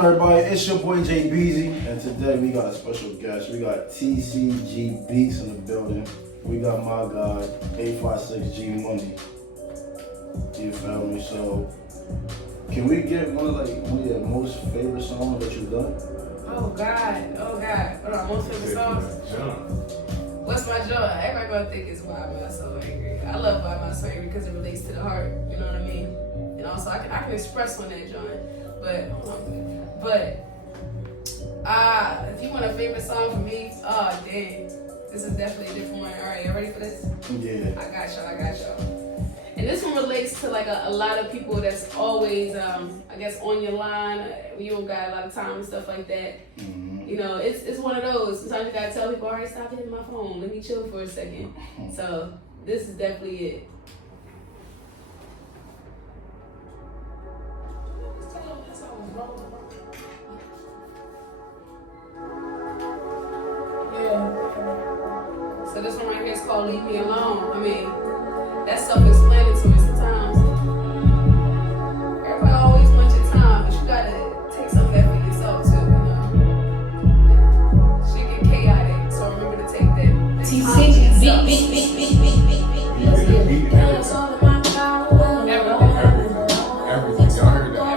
going, everybody? It's your boy Jay Beezy, and today we got a special guest. We got TCG Beats in the building. We got my guy, 856G Money. You feel me? So, can we get one of your most favorite songs that you've done? Oh God. What are my most favorite songs? What's my joy? Everybody gonna think it's Why Am I So Angry. I love Why Am I So Angry because it relates to the heart. You know what I mean? And also I can express on that joint. But if you want a favorite song for me, oh dang, this is definitely a different one. All right, you ready for this? Yeah. I got y'all. And this one relates to like a lot of people that's always, I guess, on your line. You don't got a lot of time and stuff like that. Mm-hmm. You know, it's one of those. Sometimes you gotta tell people, all right, stop hitting my phone. Let me chill for a second. So this is definitely it. So this one right here is called Leave Me Alone. I mean, that's self-explanatory sometimes. Everybody always wants your time, but you gotta take some of that for yourself too, you know? Shit get chaotic, so remember to take that time for yourself. Everything. Y'all heard that?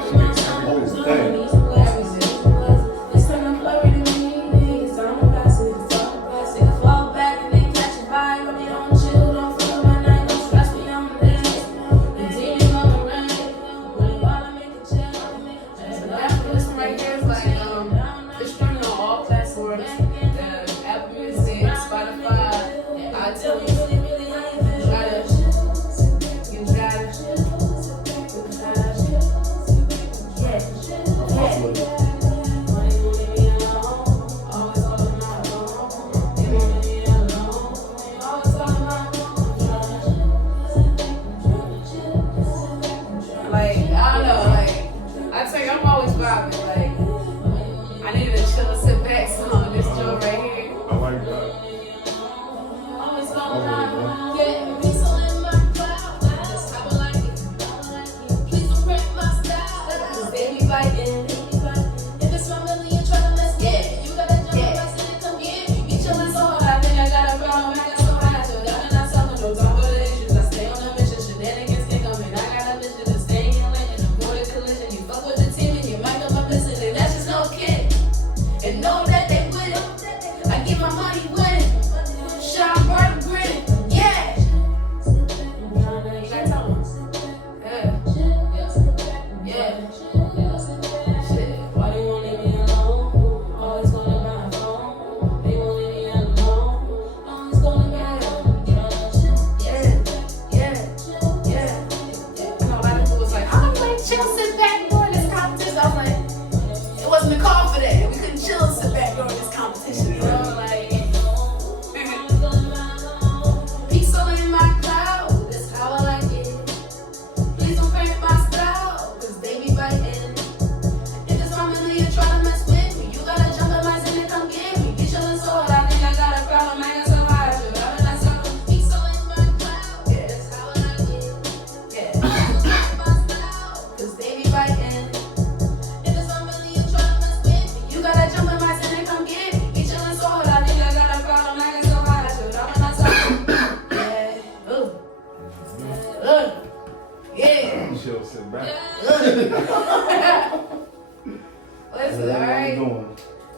Listen, alright.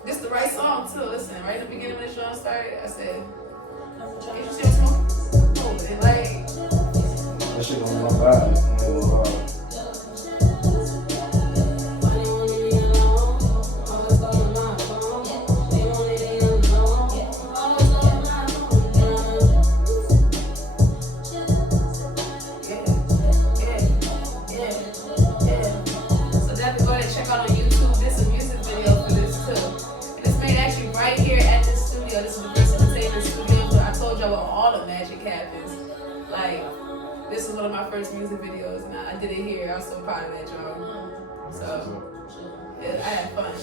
This the right song too. Listen, right at the beginning when the show started, I said, "Get your shit smoke." Like that shit on my vibe. this is one of my first music videos, and I did it here. I was so proud of that, y'all. So, yeah, I had fun.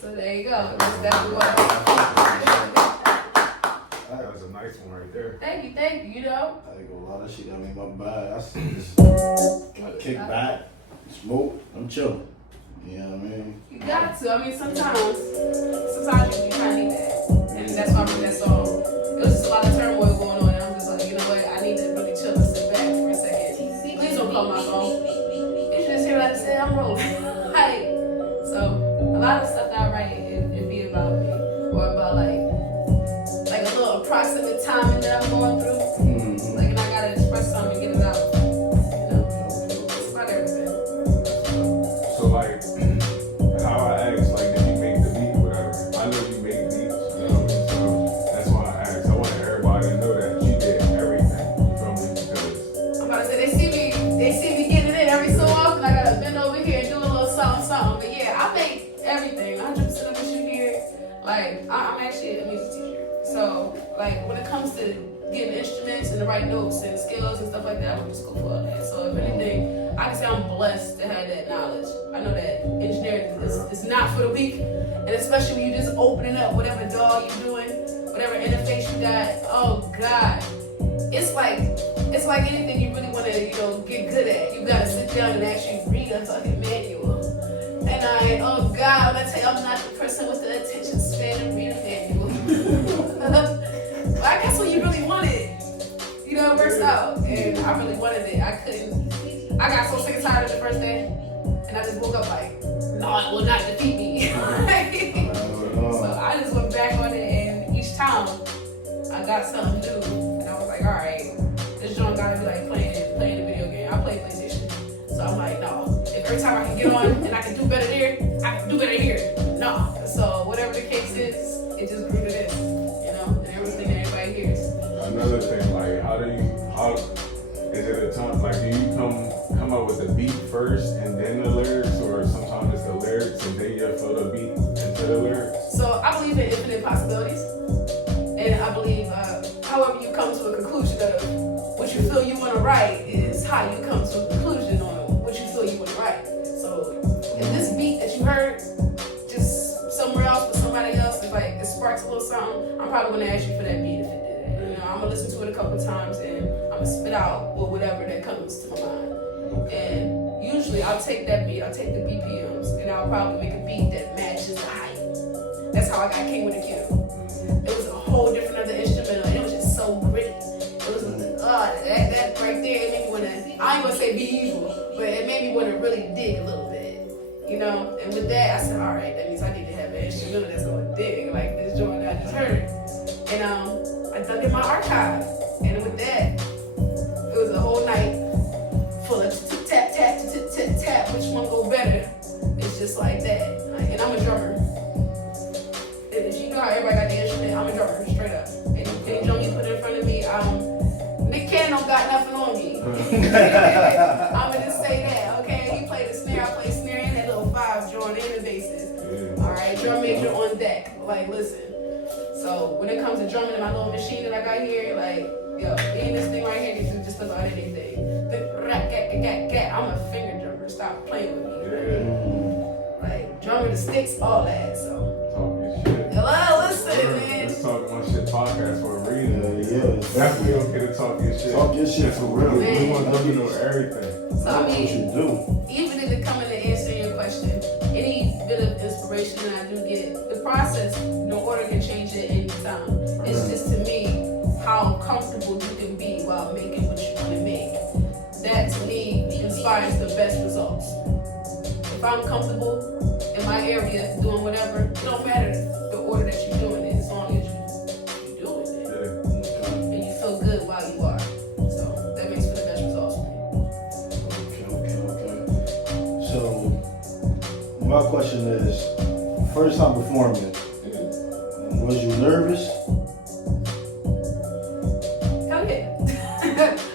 So there you go. That's what. That was a nice one right there. Thank you, you know. I think a lot of shit got me in my bag. I just kick back, smoke, I'm chilling. You know what I mean? You got to. I mean, sometimes you kind of need that. And that's why I wrote that song. It was just a lot of turmoil going on, and I'm just like, you know what? I need to really chill and sit back for a second. Please don't call my phone. You should just hear what I said. I'm rolling. Like, so a lot of stuff that I write, it be about me, or about like a little approximate timing that I'm going through. Mm-hmm. Like, and I gotta express something and get it out. You know, it's about everything. So like, how I asked, like, did you make the beat, whatever? I know you make beats, you know. So that's why I asked. I want everybody to know that you did everything. You feel me? Because I'm about to say they see me getting it in every so often. I gotta bend over here and do a little something. But yeah, I make everything. 100% of what you hear. Like, I'm actually a music teacher. So like when it comes to getting instruments and the right notes and scales and stuff like that, I went to school for all that. So if anything, I can say I'm blessed to have that knowledge. I know that engineering is not for the weak, and especially when you just opening up whatever DAW you're doing, whatever interface you got. Oh God, it's like anything you really want to get good at. You gotta sit down and actually read a fucking manual. And oh God, when I tell you I'm not the person with the attention span to read a manual. But I guess when you really want it, it works out. And I really wanted it. I got so sick and tired of the first day, and I just woke up like, no, it will not defeat me. So I just went back on it, and each time I got something new, and I was like, all right, this joint gotta be like playing a video game. I play PlayStation, so I'm like, no. If every time I can get on and I can do better there, I can do better here. No. So whatever the case is, it just grew to this, and everything that everybody hears. another thing, like, how is it a time, like, do you come up with the beat first and then the lyrics, or sometimes it's the lyrics and then you fill the beat into the lyrics? So I believe in infinite possibilities, and I believe however you come to a conclusion of what you feel you want to write is how you come to a conclusion on what you feel you want to write. So if this beat that you heard just somewhere else with somebody else, is like it sparks a little something, I'm probably going to ask you for that beat if it did that. I'm going to listen to it a couple times and I'm going to spit out or whatever that comes to my mind. And usually I'll take that beat, I'll take the BPMs, and I'll probably make a beat that matches the height. That's how I got King with a Q. It was a whole different other instrumental, and it was just so gritty. It was that right there, it made me want to, I ain't going to say be evil, but it made me want to really dig a little bit, And with that, I said, all right, that means I need to have an instrumental that's going to dig, like this joint that I just heard. And I dug in my archive, and with that, it was a whole night full of tap, tap, tap, tap, tap, which one go better? It's just like that. And I'm a drummer. You know how everybody got the instrument? I'm a drummer, straight up. Any drum you put in front of me, Nick Cannon don't got nothing on me. I'm gonna just say that, okay? He played the snare, I play snare, and that little 5 joint and the basses. Alright, drum major on deck. Like, listen. So when it comes to drumming in my little machine that I got here, like, yo, in this thing right here, you can just about anything. I'm a finger drummer. Stop playing with me. Like, drumming the sticks, all that. So. Talking shit. Hello, listen, man. Let's talk about shit podcast for a reason. Yeah. Definitely okay to talk your shit. Talk your shit for real. We want to know everything. So I mean, what you do. even if it coming to answer your question, any bit of inspiration that I do get, the process, no order can change at any time. It's just to me how comfortable you can be while making what you want to make. That to me inspires the best results. If I'm comfortable in my area doing whatever, it don't matter the order that you're doing it, as long as you're doing it. And you feel good while you are. So that makes for the best results for me. Okay. So my question is, first time performing, was you nervous? Hell yeah.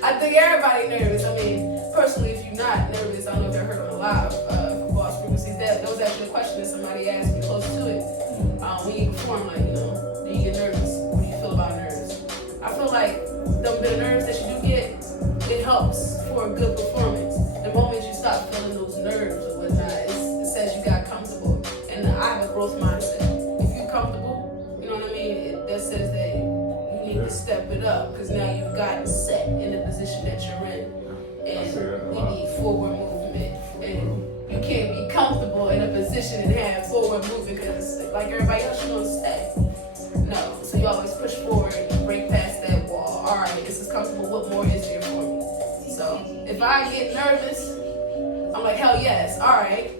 I think everybody nervous. I mean, personally, if you're not nervous, I don't know if you heard on live for Boss Frequencies. That was actually a question that somebody asked me close to it. When you perform, like, do you get nervous? What do you feel about nerves? I feel like the bit of nerves that you do get, it helps for a good performance. The moment you stop feeling those nerves or whatnot, it says you got comfortable. And I have a growth mindset. If you're comfortable, you know what I mean? That says that you need up because now you've gotten set in the position that you're in. And you need forward movement. And you can't be comfortable in a position and have forward movement because like everybody else, you're gonna stay. No. So you always push forward and break past that wall. All right, this is comfortable. What more is there for me? So if I get nervous, I'm like, hell yes. All right.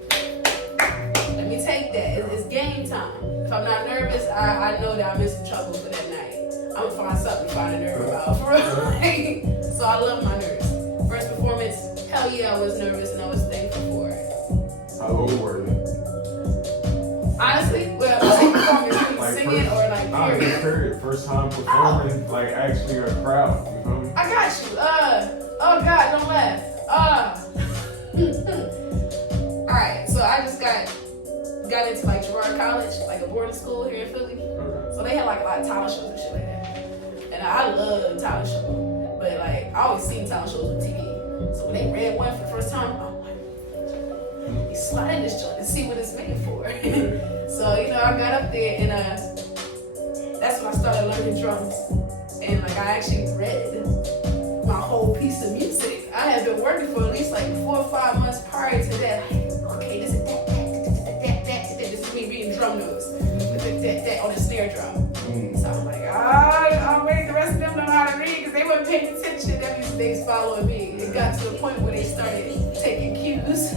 Let me take that. It's game time. If I'm not nervous, I know that I'm in some trouble for that night. I'm gonna find something to find a nerve about for real. So I love my nerves. First performance, hell yeah, I was nervous and I was thankful for it. How old were you? Honestly, well, performance, like singing or like period? Period. First time performing, like actually a crowd. You feel me? I got you. Oh God, don't laugh. All right, so I just got into like Girard College, like a boarding school here in Philly. Okay. So they had like a lot of talent shows and shit like that. And I love talent shows, but like I always seen talent shows on TV. So when they read one for the first time, I'm like, you slide this joint and see what it's made for. So you know, I got up there and that's when I started learning drums. And like I actually read my whole piece of music. I had been working for at least like 4 or 5 months prior to that. Like, okay, this is that. This is me reading drum notes. That on the snare drum. So I'm like, I'm waiting the rest of them know how to read because they weren't paying attention. That means they following me. It got to the point where they started taking cues.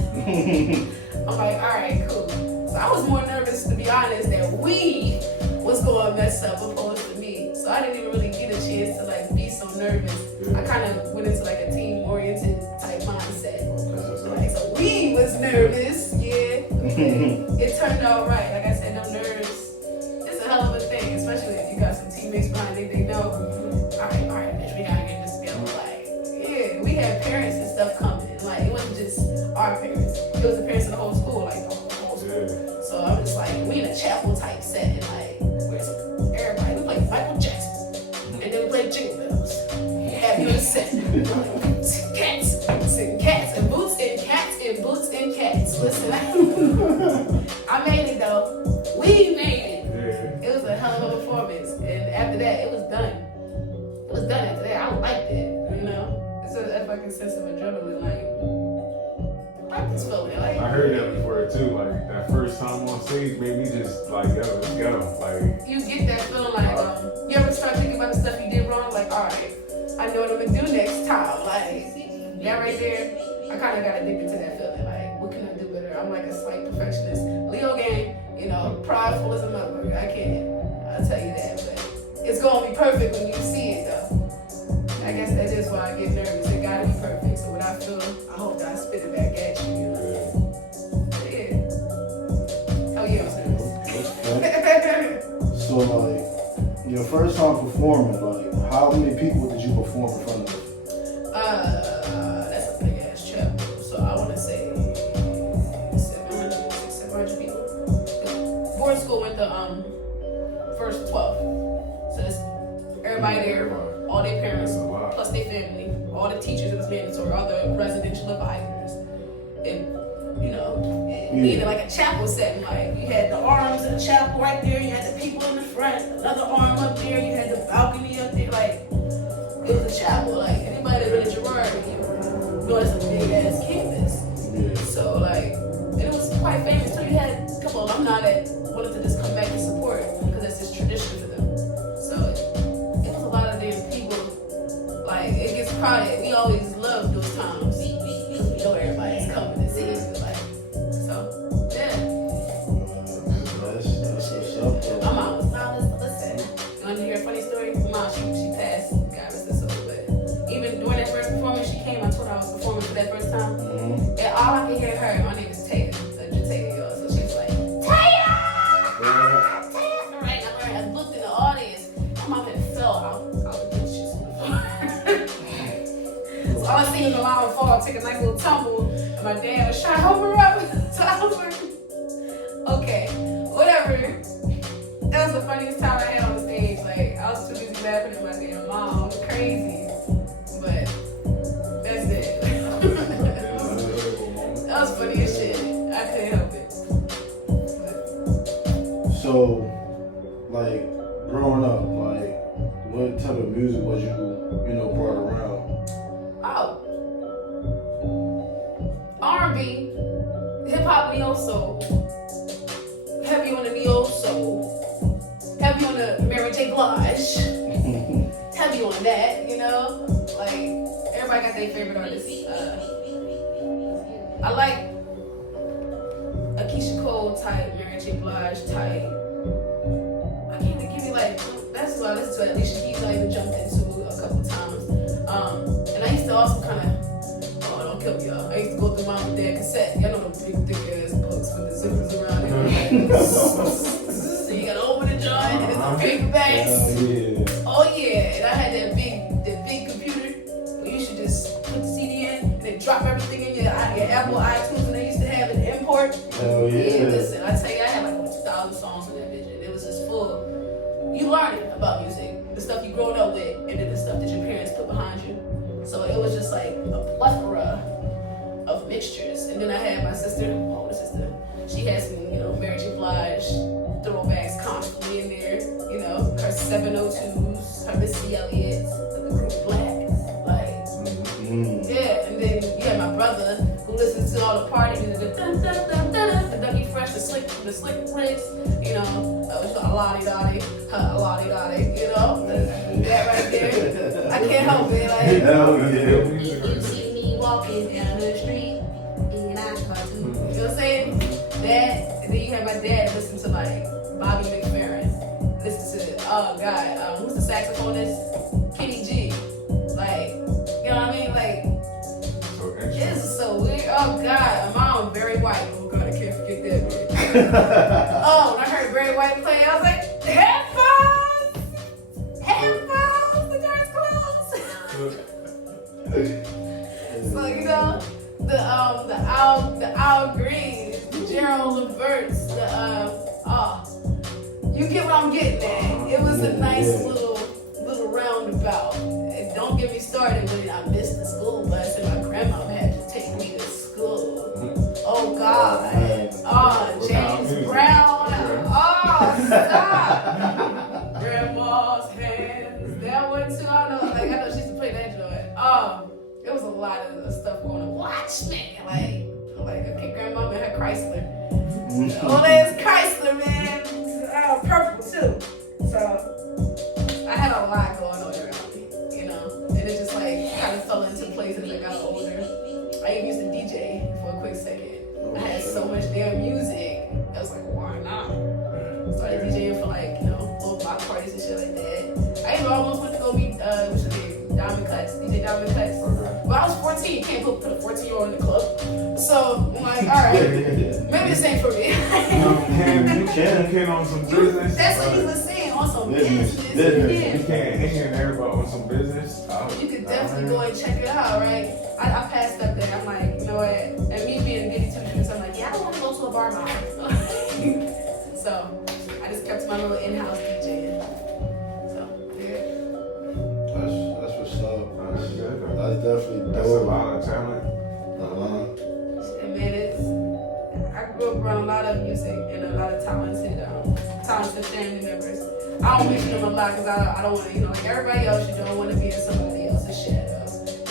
I'm like, all right, cool. So I was more nervous, to be honest, that we was going to mess up opposed to me. So I didn't even really get a chance to like be so nervous. I kind of went into like a team-oriented type mindset. Like, so we was nervous, yeah. It turned out right. Like I said, no nerves. It's a hell of a thing, especially if you got some teammates behind you. They know, all right, bitch, we gotta get this together. Like, yeah, we had parents and stuff coming. Like, it wasn't just our parents. It was the parents of the whole school, like the whole school. So I'm just like, we in a chapel type setting, like, where's everybody? We played Michael Jackson, and then we played Jingle Bells. Have you set? Cats and boots and cats and boots and cats. Listen, I made it though. We made it. It was a hell of a performance, and after that, it was done. It was done after that. I liked it, you know. It's a fucking sense of adrenaline, like practice feeling. Like I heard that before too. Like that first time on stage made me just like, yo, let's go. Like you get that feeling, like you ever start thinking about the stuff you did wrong? Like, all right, I know what I'm gonna do next time. Like that right there, I kind of got addicted to that feeling. Like, what can I do better? I'm like a slight perfectionist. Leo gang, you know, prideful as a motherfucker. I can't. I'll tell you that, but it's gonna be perfect when you see it, though. I guess that is why I get nervous. It gotta be perfect. So what I feel, I hope that I spit it back at you. You know? Yeah. Oh yeah, I was nervous. So like, your first time performing, like, how many people did you perform in front of? That's a big ass chapter. So I want to say 700 people. Board school went the first 12. So it's everybody there, all their parents, plus their family, all the teachers. It was mandatory, all the residential advisors. And you know, it needed like a chapel setting. Like you had the arms in the chapel right there. You had the people in the front, another arm up there. You had the balcony up there. Like it was a chapel. Like anybody that been at Girard, you know, it's a big ass campus. So like, and it was quite famous. So you had a couple alumni that wanted to just come back and support because it's just tradition for them. So it was a lot of damn people. Like it gets crowded. We always love those times because we know everybody's coming to see us. Like, so yeah. That's what's up, though. My mom was not listen. You want to hear a funny story? My mom, she passed. God rest her soul. But even during that first performance, she came. I told her I was performing for that first time, and all I could hear her. My name is Taya, y'all. So she was like, Taya, Taya. All right. I looked in the audience. My mom had fell out of the shit on the floor. So all I seen was my mom fall, take a nice little tumble, and my dad was trying to hold her up. So I was like, okay, whatever. That was the funniest time I had on stage. Like, I was too busy laughing at my damn mom. Crazy. But that's it. That was funny as shit. I couldn't help it. So, like, growing up, like, what type of music was you pop neo soul, heavy on the neo soul, heavy on the Mary J. Blige, heavy on that, you know? Like, everybody got their favorite artists. I like a Keisha Cole type, Mary J. Blige type. I can't even give you like, that's what I listen to. Alicia Keys I even jumped into a couple times. And I used to also kind of, oh, don't kill me, y'all. I used to go through mom and dad cassette. Y'all know the big thick ass books with the zippers around it. So you gotta open the joint and it's a paperbacks. Oh yeah, and I had that big computer where you should just put the CD in and then drop everything in your Apple iTunes, and they used to have an import. Hell yeah. Listen, I tell you, I had like 2,000 songs in that bitch, and it was just full. You learning about music, the stuff you growing up with, and then the stuff that your parents put behind you. So it was just like a plethora of mixtures. And then I had my sister, my older sister. She had some, you know, Mary J. Blige throwbacks constantly in there. You know, her 702s, her Missy Elliott, the group Black. Like, yeah. And then you had my brother who listens to all the party music, the Dougie Fresh, the slick bricks, you know, a lottie dottie, you know, that right there. I can't help it, like. Hell yeah. You see me walking down the street, and I start to, you know what I'm saying? That, and then you had my dad listen to like Bobby McFerrin, listen to, oh God, who's the saxophonist? Kenny G. Like, you know what I mean? Like, this is so weird. Oh God, my mom Barry White. Oh God, I can't forget that bitch. Oh, when I heard Barry White play, I was like, headphones, the door's closed. So you know, the Al Green, the Gerald Leverts, you get what I'm getting at. It was a nice little roundabout. And don't get me started when I missed the school bus and my grandma had to take me to school. Oh God. Oh, James Brown. Oh, stop. Grandma's hands. That one too. I know she used to play that joint. It was a lot of stuff going on. Watchmen. Like okay, grandma and her Chrysler. Oh, that's Chrysler, man. Purple too. So I had a lot going on around me, you know, and it just like kind of fell into place as I got older. I even used to DJ for a quick second. I had so much damn music. I was like, why not? Started DJing for like, you know, little block parties and shit like that. I even almost went to go meet what's his name, Diamond Cuts, DJ Diamond Cuts. But I was 14. You can't put a 14-year-old in the club. So I'm like, all right, maybe this ain't for me. You can on some business. That's what he was saying, on some business. You can't hang in everybody on some business. You could definitely go and check it out, right? I passed up there. I'm like, you know what? And me being goody two shoes, I'm like, yeah, I don't want to go to a bar now. So I just kept my little in-house DJing. So yeah. That's what's up. That's good. That's definitely That's a dope. lot of talent. And man, I grew up around a lot of music and a lot of talented family members. I don't mention them a lot because I don't want to, you know, like everybody else, you don't want to be in somebody else's shadow.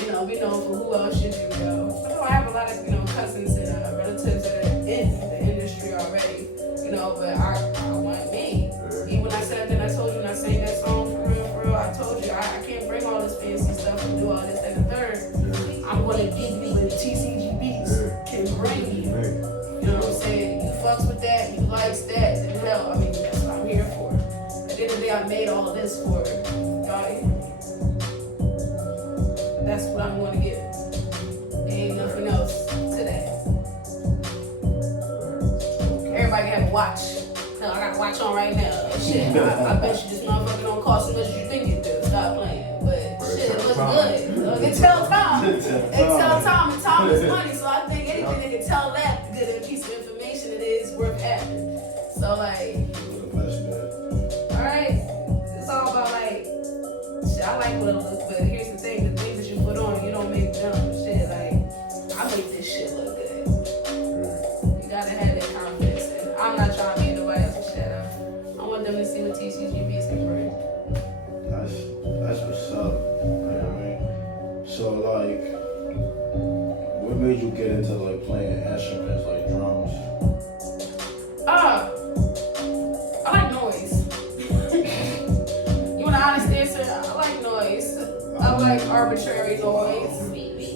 You know, be known for who else you do know. So I have a lot of, you know, cousins and relatives that are in the industry already, you know, but I want me. Even when I said that, I told you when I sang that song for real, I told you I can't bring all this fancy stuff and do all this and the third. I'm going to give you what TCG Beats can bring you. You know what I'm saying? You fucks with that, you likes that, then hell, I mean, that's what I'm here for. At the end of the day, I made all of this for y'all. That's what I'm going to get. There ain't nothing else to that. Everybody can have a watch. Hell, I got a watch on right now. Shit, I bet you this motherfucker don't cost as much as you think it does. Stop playing. But shit, it looks good. It tell time. It tell time, and time is money. So I think anything that can tell that good of a piece of information, it is worth having. So like, alright, it's all about like, shit, I like what it looks, but here's the thing that you put on, you don't make them shit. Like, I make this shit look good. You gotta have that confidence. And I'm not trying to be nobody else's shadow. I want them to see what TCGBs can bring. That's what's up. You know what I mean? So like, what made you get into like playing instruments like drums? arbitrary noise.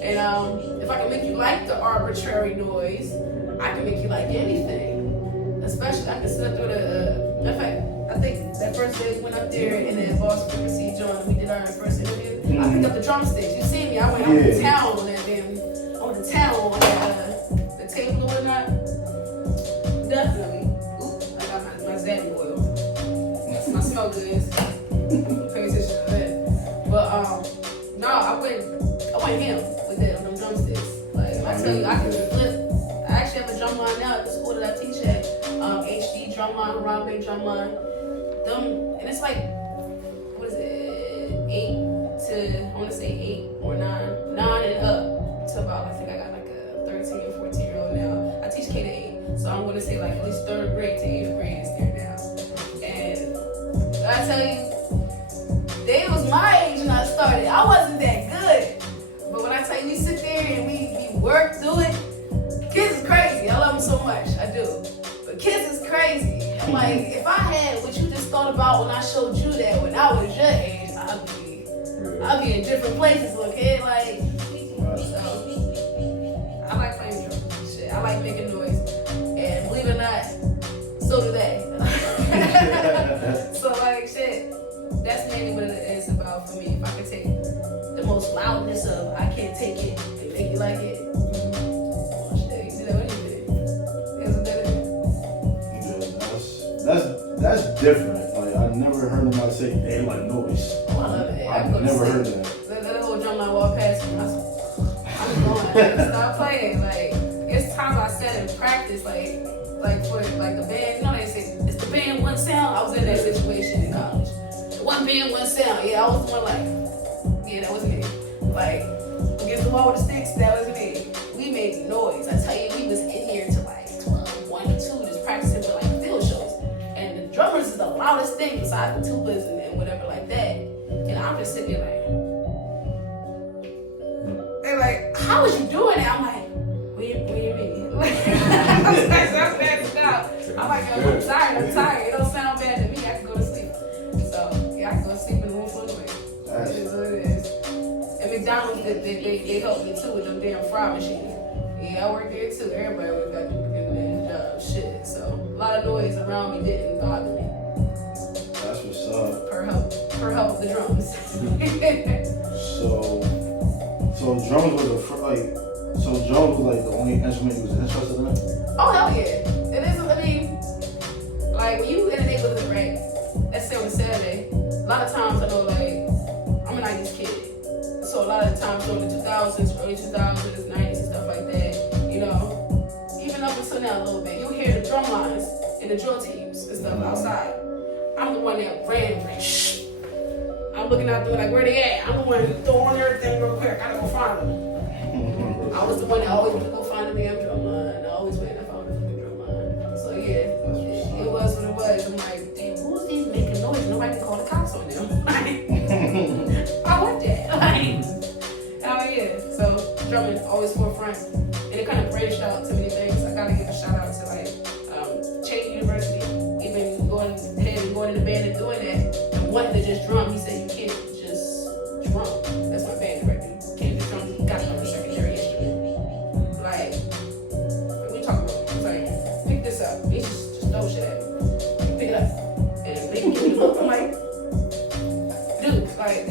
And if I can make you like the arbitrary noise, I can make you like anything. Especially, I can sit up through the. In fact, I think that first day we went up there in that Boston Frequency joint, we did our first interview. I picked up the drumsticks. You see me? I went to town on that damn. I went to town on that the table or whatnot. Definitely. Ooh, I got my Zaddy oil. That's my smell goods. Pay attention to that. But no, I went ham with that on them drumsticks. Like I tell you, I can flip. I actually have a drum line now at the school that I teach at. HD drum line, Broadway drum line. Them, and it's like, what is it? 8 or 9 and up to about. I think I got like a 13 or 14-year-old now. I teach K to 8, so I'm gonna say like at least 3rd grade to 8th grade is there now. And I tell you, they was my age when I started. I wasn't that good, but when I tell you we sit there and we work through it, kids is crazy. I love them so much, I do. But kids is crazy. I'm like, if I had what you just thought about when I showed you that when I was your age, I'd be in different places, okay? Like, so I like playing drums. Shit, I like making noise, and believe it or not, so do they. So like, shit, that's mainly what it is about for me. If I can take the most loudness of I can't take it and make you like it. That's different. Like I never heard nobody say they like noise. Oh, I love it. I've never heard that. That whole drum line walk past me. I'm going. Stop playing. Like it's times I said in practice, like for like the band. You know they say it's the band one sound. I was in that situation in college. One band one sound. Yeah, I was the one like, yeah, that was me. Like against the wall with the sticks, that was me. We made noise. I tell you, we was in here till like 12, 1 or 2, just practicing for like field shows. Drummers is the loudest thing besides the tubas and whatever like that. And I'm just sitting there like, they're like, how was you doing it? I'm like, what do you mean? I'm like, yo, I'm tired. It don't sound bad to me. I can go to sleep. So yeah, I can go to sleep in the room full of noise. That is what it is. And McDonald's, they helped me too with them damn fry machines. Yeah, I work there too. Everybody always got duplicating their job. Shit. So a lot of noise around me didn't bother me. That's what's up. Per help of the drums. So drums was drums was like the only instrument you was interested in? Oh hell yeah. It is. I mean, like when you in the neighborhood, right? Let's say on a Saturday. A lot of times I know like I'm a 90s kid. So a lot of the times during the 2000s, early 2000s, 90s and stuff like that, you know, even up until now a little bit, you'll hear the drum lines and the drill teams and stuff outside. I'm the one that ran, like, shh. I'm looking out there like, where they at? I'm the one throwing everything real quick. I gotta go find them. I was the one that always went to go find the damn drum line. I always went and found the drum line. So yeah, it was what it was. I'm like, damn, who's these making noise? Nobody can call the cops on them. I want that. Oh yeah. So drumming always forefront, and it kind of branched out to many things. I gotta give a shout out to like Chase University, even going ahead and going in the band and doing that, and wanting to just drum. He said you can't just drum. That's my band director. You can't just drum. You gotta know the secondary instrument. Like we talking about. He's like, pick this up. He just throw shit at me. Pick it up, and they can give me look. I'm like, dude, like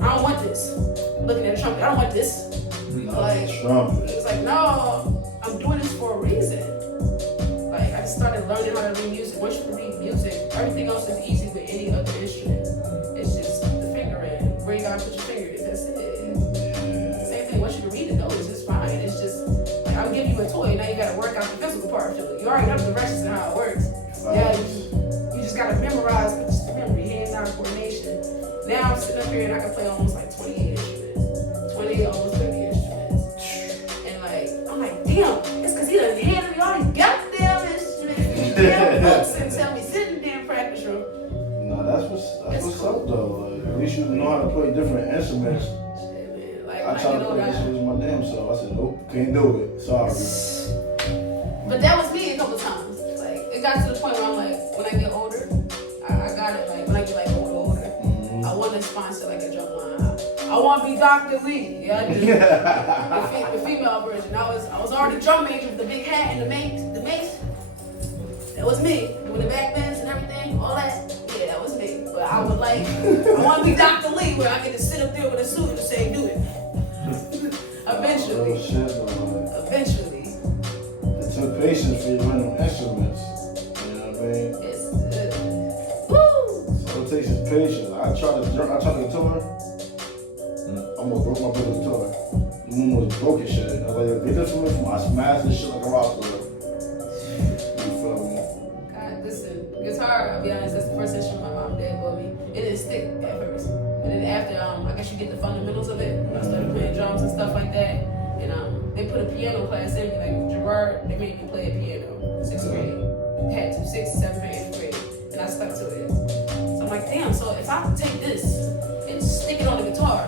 I don't want this. Looking at the trumpet, I don't want this. Like, he was like, no, I'm doing this for a reason. Like, I just started learning how to read music. Once you can read music, everything else is easy with any other instrument. It's just the fingering, where you gotta put your fingers. That's it. Same thing. Once you can read the notes, it's fine. It's just like I'll give you a toy. Now you gotta work out the physical part to it. You already know the directions and how it works. Yeah, you just gotta memorize with just the memory, hands-on coordination. Now I'm sitting up here and I can play almost like 28 instruments, 28, almost 30 instruments. And like, I'm like, damn, it's because he done handed me all these goddamn instruments, these damn books, and tell me sit in the damn practice room. No, that's what's up though. Like, at least you know how to play different instruments. Shit, man. Like, I tried to play this shit with my damn self. I said, nope, can't do it. Sorry. But that was me a couple times. Like, it got to the point where I'm like, when I get older, I got it. Like, when I get like older, I want to sponsor like a drum line. I I want to be Dr. Lee. Yeah, I did. The female version. I was already drum major with the big hat and the mace. That was me. With the backbends and everything, all that. Yeah, that was me. But I want to be Dr. Lee where I get to sit up there with a suit and say, do it. Eventually. Oh, shit, though. Eventually. It took patience for you to learn them instruments. You know what I mean? It's woo! So it takes is patience. I tried the guitar. I almost broke my brother's guitar. Almost broke his shit. I was like, yo, get this from me. I smashed this shit like a rock star. You feel me? God, listen, guitar, I'll be honest, that's the first instrument my mom did for me. It didn't stick at first. And then after, I guess you get the fundamentals of it. I started playing drums and stuff like that. And they put a piano class in me, like Gerard, they made me play a piano, 6th grade. Had to, 6th, 7th, 8th grade. And I stuck to it. So I'm like, damn, so if I take this and stick it on the guitar,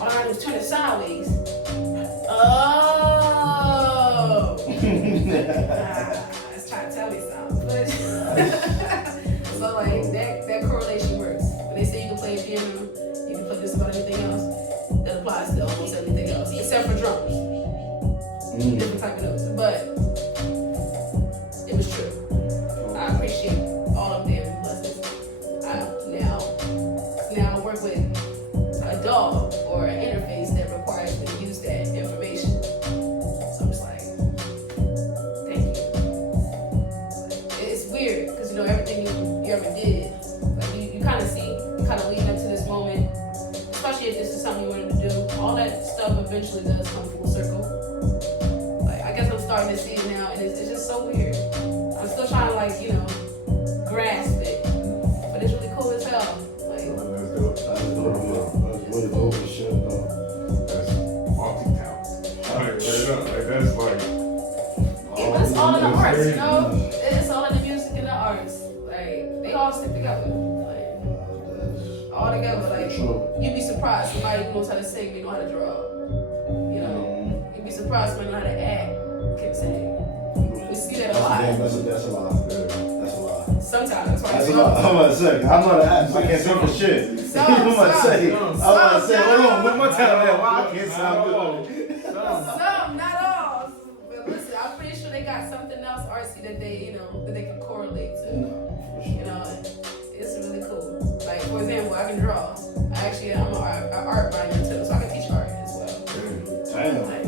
all I gotta do is turn it sideways. Oh! It's trying to tell me something. But so like that correlation works. When they say you can play a piano, you can play just about anything else, that applies to almost everything else, except for drums. Different type of notes. But it was true. I appreciate all of them blessings. Now I work with a DAW or an interface that requires me to use that information. So I'm just like, thank you. It's weird because everything you ever did, like you kind of see, you kind of leading up to this moment, especially if this is something you wanted to do. All that stuff eventually does come full circle. Like I guess I'm starting to see it now, and it's just so weird. I'm still trying to grasp it, but it's really cool as hell. That's really dope as shit, though. That's multi-talent. That's like. It's all in the arts, It's all in the music and the arts. Like they all stick together. All together. Like you'd be surprised somebody who knows how to sing, they know how to draw. You'd be surprised somebody know how to act, can sing. We see that a lot. That's a lot. That's a lot. Sometimes that's why. That's a lot. I'm about to say, I'm not an act. I can't sing for shit. I'm about to say, hold on, one more time, man. Why I can't sound good? Some, not all. But listen, I'm pretty sure they got something else artsy that they, that they can correlate to. It's really cool. Like for example, I can draw. I'm an art minor too, so I can teach art as well. Damn. Like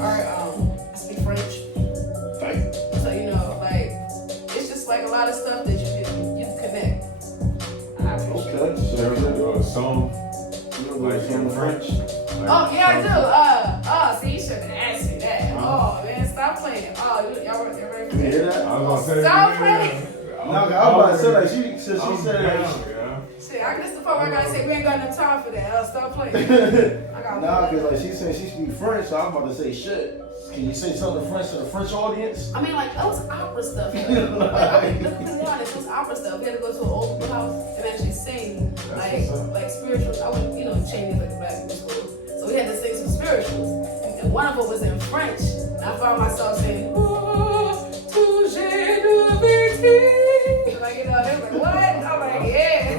art, I speak French. So it's just like a lot of stuff that you can connect. I appreciate it. So song like in French. Oh yeah, I do. See, you should have asked me that. Oh man, stop playing. Oh, y'all ready for You hear that? I was gonna say stop playing. No, I was about to say like she said that. Shit, I guess the part where I gotta say we ain't got no time for that. Stop playing. I got Nah, cause like she said she speak French, so I'm about to say shit. Can you say something in French to the French audience? I mean, like, that was opera stuff. Like, to be honest, it was opera stuff. We had to go to an old people house and actually sing, like spirituals. I wouldn't, chain me like a black people school. So we had to sing some spirituals. And one of them was in French. And I found myself saying, oh, tout j'ai de victime. Like, they was like, what? I'm like, yeah.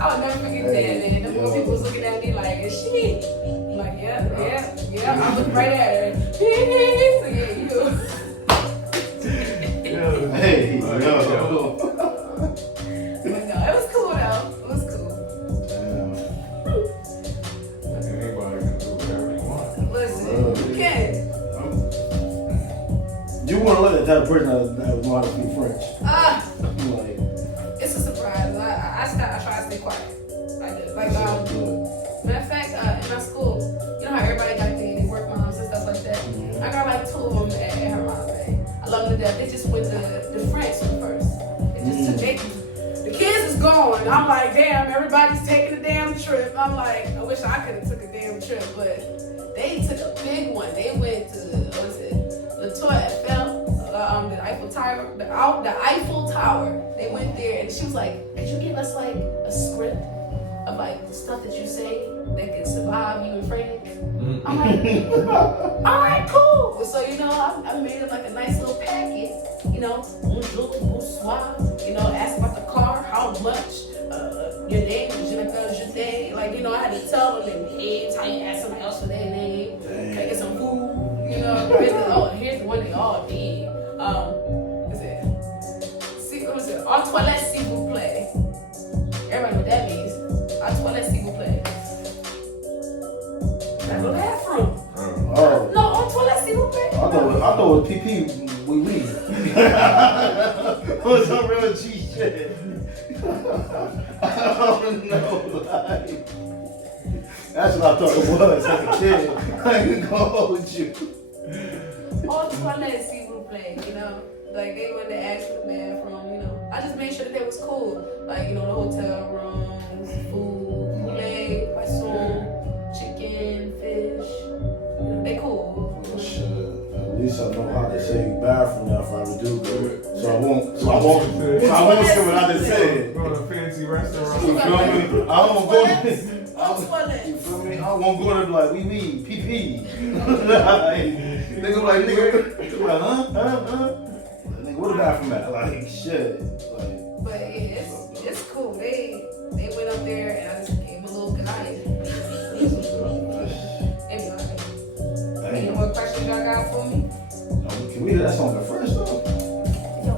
I would never forget that, man. The more people was looking at me like, is she? I'm like, yeah. I looked right at her. So yeah, you. Hey, But no, it was cool though. It was cool. Anybody can do whatever you want. Listen, you can. You want to look at that person that know how to speak French. Like, It's a surprise. I try to stay quiet. I do. Like, matter of fact, in my school, you know how everybody got the work moms and stuff like that? Mm-hmm. I got like 2 of them at her mom's day. I love them to death. They just went to France first. The kids is going. I'm like, damn, everybody's taking a damn trip. I'm like, I wish I could have took a damn trip, but they took a big one. They went to, the Tour Eiffel, the Eiffel Tower, the Eiffel Tower. They went there, and she was like, could you give us like a script of like stuff that you say that can survive you in France? I'm like, all right, cool. So I made it like a nice little packet. Bonjour, bonsoir. Ask about the car, how much. Your name is Jennifer Jete. thought it was PP. We. On some real G shit. I don't know, like. That's what I thought it was as a kid. I ain't gonna hold you. All the toilets people play, you know. Like they went to ask for the bathroom, you know. I just made sure that they was cool. Like, you know, the hotel rooms, food, poulet, poisson, chicken, fish. You know, they cool. Well, shit. At least I know how to say bathroom now if I ever do good. So I won't say what I just said. Go to a fancy restaurant. You feel me? I don't go Toilets? to Toilets. you feel me? I won't go there and be like, wee, PP. Nigga like, nigga, huh? Nigga, where the bathroom at? Like, shit. Like, But yeah, it's cool. They went up there and I just gave them a little good eye. They be alright. Any more questions y'all got for me? Can we hear that song at first though? No.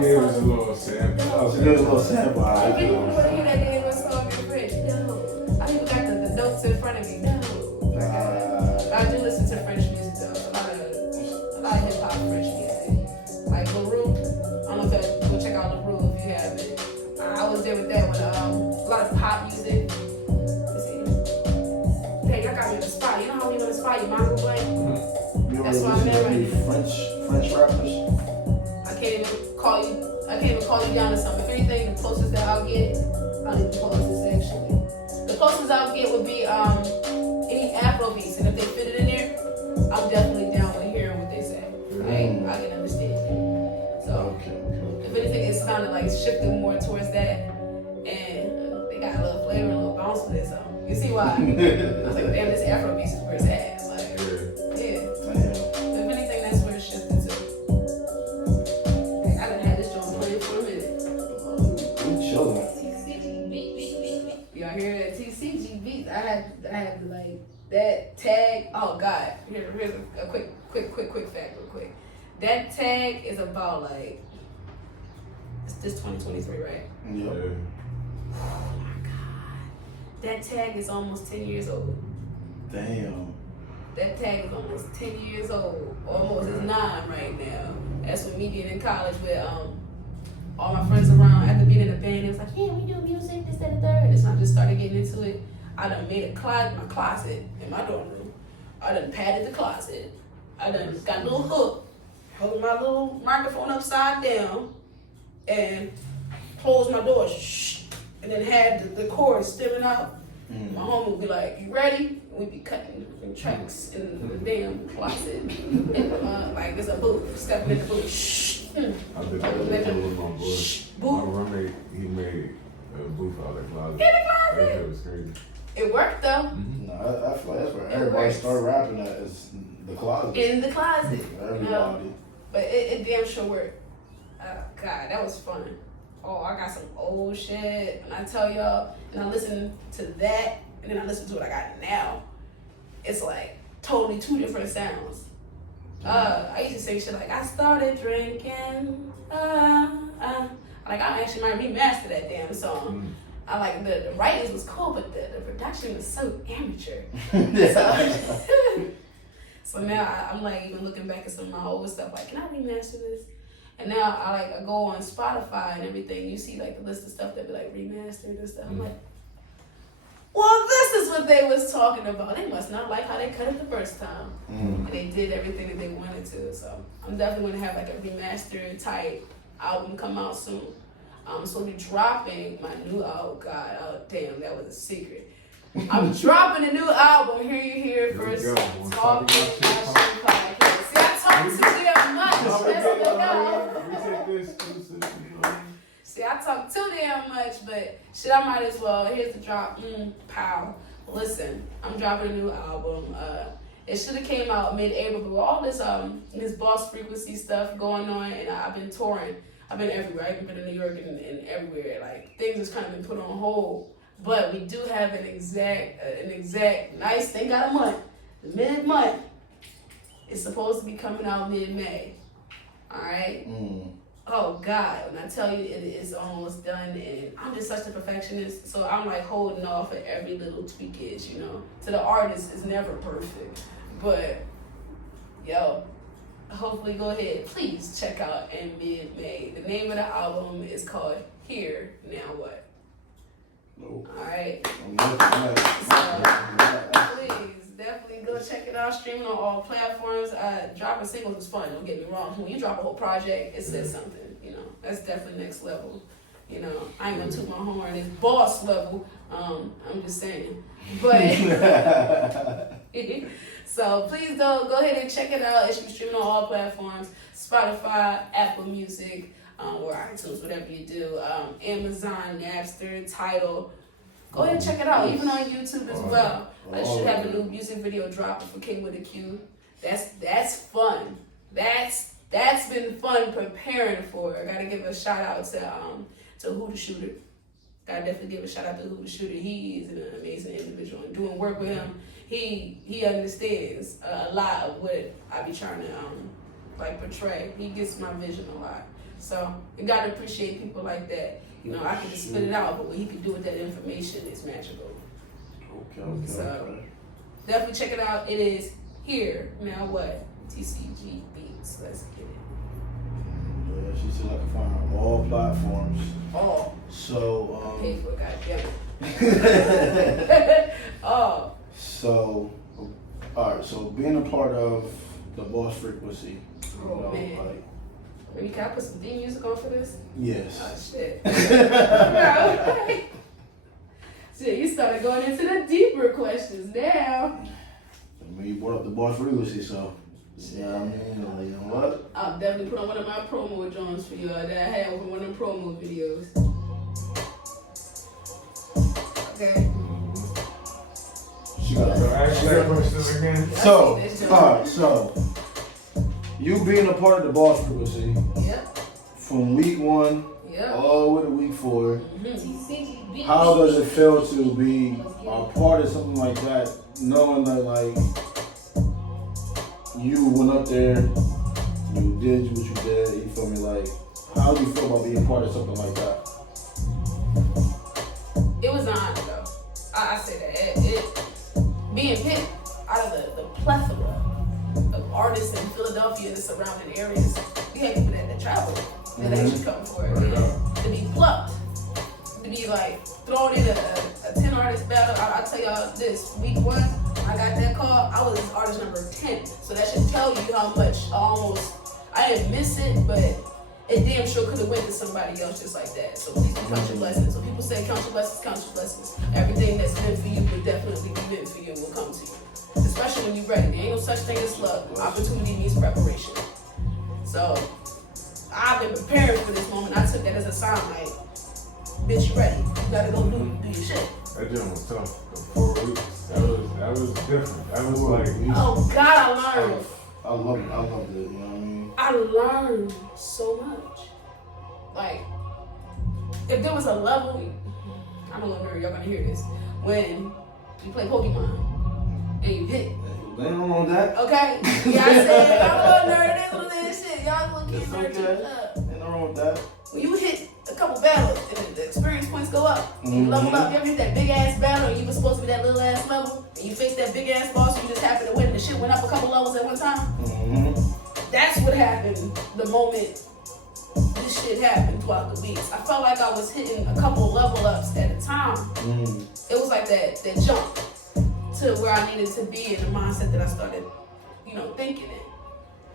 Give us a little sample. Oh, so there's a little sample. I didn't want to hear that damn song in French. No. I even got the notes in front of me. No. I do listen to French music though. A lot of hip hop French music. Like LaRue. I don't know if that, go check out LaRue if you haven't. I was there with that with a lot of pop music. Let's see. Hey, y'all got me on the spot. You know how we on the spot? You Mongo Boy? That's why I'm there right now. French rappers. I can't even call you down to something. If anything, the closest that I'll get, I'll even closest actually. The closest I'll get would be any Afro beats, and if they fit it in there, I'm definitely down with hearing what they say. Right? I can understand. So if anything, it sounded like shifting more towards that, and they got a little flavor, a little bounce with it. So you see why? I was like, damn, this Afro beats is where it's at. Like, yeah. So if anything, that's where it's shifting to. I done had this joint playing for a minute. We chilling. Y'all hear that TCG beat? I had like that tag. Oh God! Here's a quick fact, real quick. That tag is about like it's this 2023, right? Yeah. Oh my God! That tag is almost 10 years old. Damn. That tag is almost 10 years old. Almost, it's 9 right now. That's with me being in college with all my friends around after being in a band. It was like, yeah, we do music, this, that, and third. And so I just started getting into it. I done made my closet in my dorm room. I done padded the closet. I done got a little hook, hold my little microphone upside down, and closed my door, and then had the cord stemming out. My homie would be like, you ready? And we'd be cutting tracks in the damn closet. And, like there's a booth, stepping in the booth. I did that with my boy. My roommate, he made a booth out of the closet. In the closet? That was crazy. It worked though. No, I feel like that's where everybody started rapping at is the closet. In the closet. Everybody. You know? But it damn sure worked. God, that was fun. Oh, I got some old shit. And I tell y'all, and I listen to that, and then I listen to what I got now. It's like totally 2 different sounds. I used to say shit like, I started drinking. Like, I actually might remaster that damn song. I like the writings was cool, but the production was so amateur. So now I'm like even looking back at some of my old stuff, like, can I remaster this? And now I go on Spotify and everything. You see like the list of stuff that be like remastered and stuff. I'm like, well, this is what they was talking about. They must not like how they cut it the first time. And they did everything that they wanted to. So I'm definitely gonna have like a remastered type album come out soon. I'm supposed to be dropping my new album. God, oh damn, that was a secret. I'm dropping a new album. Here you hear it first. Talk about shit podcast. See, I talk too damn much. That's what they got. See, I talk too damn much, but shit, I might as well. Here's the drop. Pow. Listen, I'm dropping a new album. It should have came out mid-April, but with all this Boss Frequency stuff going on, and I've been touring. I've been everywhere. I've been in New York and everywhere. Like, things just kind of been put on hold. But we do have an exact nice thing. Got a month. Mid-month. It's supposed to be coming out mid-May. All right? Oh, God. When I tell you it is almost done, and I'm just such a perfectionist, so I'm, like, holding off at every little tweakage, you know? To the artist, it's never perfect. But yo, hopefully go ahead. Please check out And Mid-May. The name of the album is called Here, Now What? Nope. Alright. So, Please, definitely go check it out. Streaming on all platforms. Dropping singles is fun, don't get me wrong. When you drop a whole project, it says something, you know. That's definitely next level. You know, I ain't gonna toot my horn. It's boss level. I'm just saying. But so please go ahead and check it out. It should be streaming on all platforms: Spotify, Apple Music, or iTunes, whatever you do. Amazon, Napster, Tidal. Go ahead and check it out. Even on YouTube as well. I should have a new music video dropping for King with a Q. That's fun. That's been fun preparing for. I gotta give a shout out to Who the Shooter. Gotta definitely give a shout out to Who the Shooter. He is an amazing individual, and doing work with him, he understands a lot of what I be trying to portray. He gets my vision a lot. So you gotta appreciate people like that. You know, I can just spit it out, but what he can do with that information is magical. Okay. So definitely check it out. It is Here, Now What? TCG Beats. Let's get it. Yeah, she said I can find her on all platforms. Oh. So, Pay for it, goddamn. Oh. So, alright, so being a part of the Boss Frequency. Oh, man. Maybe can I put some theme music on for this? Yes. Oh, shit. Okay. Shit, you started going into the deeper questions now. I mean, you brought up the Boss Frequency, so, yeah, I mean, like, you know what? I'll definitely put on one of my promo joints for y'all that I had over one of the promo videos. Okay. She got Ask that question again. so, you being a part of the Boss Frequency, Yep. from week 1 Yep. all the way to week 4, Mm-hmm. how does it feel to be a part of something like that, knowing that, like, you went up there, you did what you did, you feel me, like, how do you feel about being part of something like that? It was an honor, though. I say that. It being picked out of the plethora of artists in Philadelphia and the surrounding areas, you have people that travel that actually come for it. To be plucked, to be like thrown in a 10 artist battle. I'll tell y'all this, week 1, I got that call, I was artist number 10. So that should tell you how much I didn't miss it, but it damn sure could have went to somebody else just like that. So please count your blessings. So people say count your blessings, count your blessings. Everything that's meant for you will definitely be meant for you and will come to you. Especially when you're ready. There ain't no such thing as luck. Opportunity means preparation. So I've been preparing for this moment. I took that as a sign, like, bitch, you ready. You gotta go do your shit. That joint was tough. For 4 weeks. That was different. That was like, oh God, I learned. I loved it, you know what I mean? I learned so much. Like, if there was a level, I don't know if y'all gonna hear this, when you play Pokemon and you hit. They don't know that. Okay? Yeah, I said, I'm a little nerd, this little shit. Y'all little kids nerd shit up. Ain't no wrong with that. When you hit a couple battles and the experience points go up, and you level up, you ever hit that big ass battle and you were supposed to be that little ass level, and you faced that big ass boss and you just happened to win and the shit went up a couple levels at one time? That's what happened the moment this shit happened throughout the weeks. I felt like I was hitting a couple level ups at a time. It was like that jump to where I needed to be in the mindset that I started, thinking it.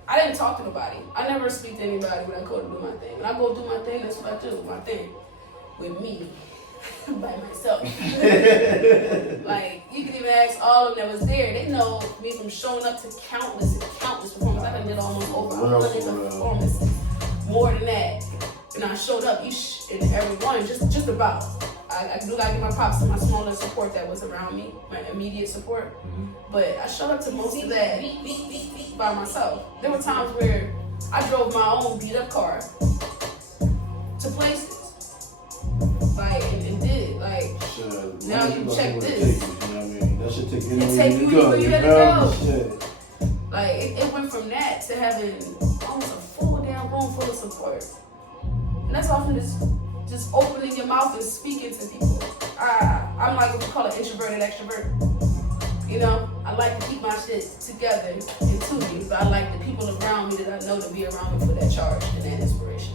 I didn't talk to nobody. I never speak to anybody when I go to do my thing. When I go do my thing, that's what I do, my thing. With me. By myself. Like, you can even ask all of them that was there. They know me from showing up to countless performances. I done did almost over 100 performances. More than that. And I showed up each and every one, just about. I do gotta give my props to my smaller support that was around me, my immediate support. But I showed up to most of that by myself. There were times where I drove my own beat up car to places. Like, and did, like, sure, now you check this. You know what I mean? That should take you where you gotta go. Shit. Like, it went from that to having almost a full damn room full of support. And that's often just opening your mouth and speaking to people. I'm like what you call an introverted extrovert. You know, I like to keep my shit together and to me, but I like the people around me that I know to be around me for that charge and that inspiration.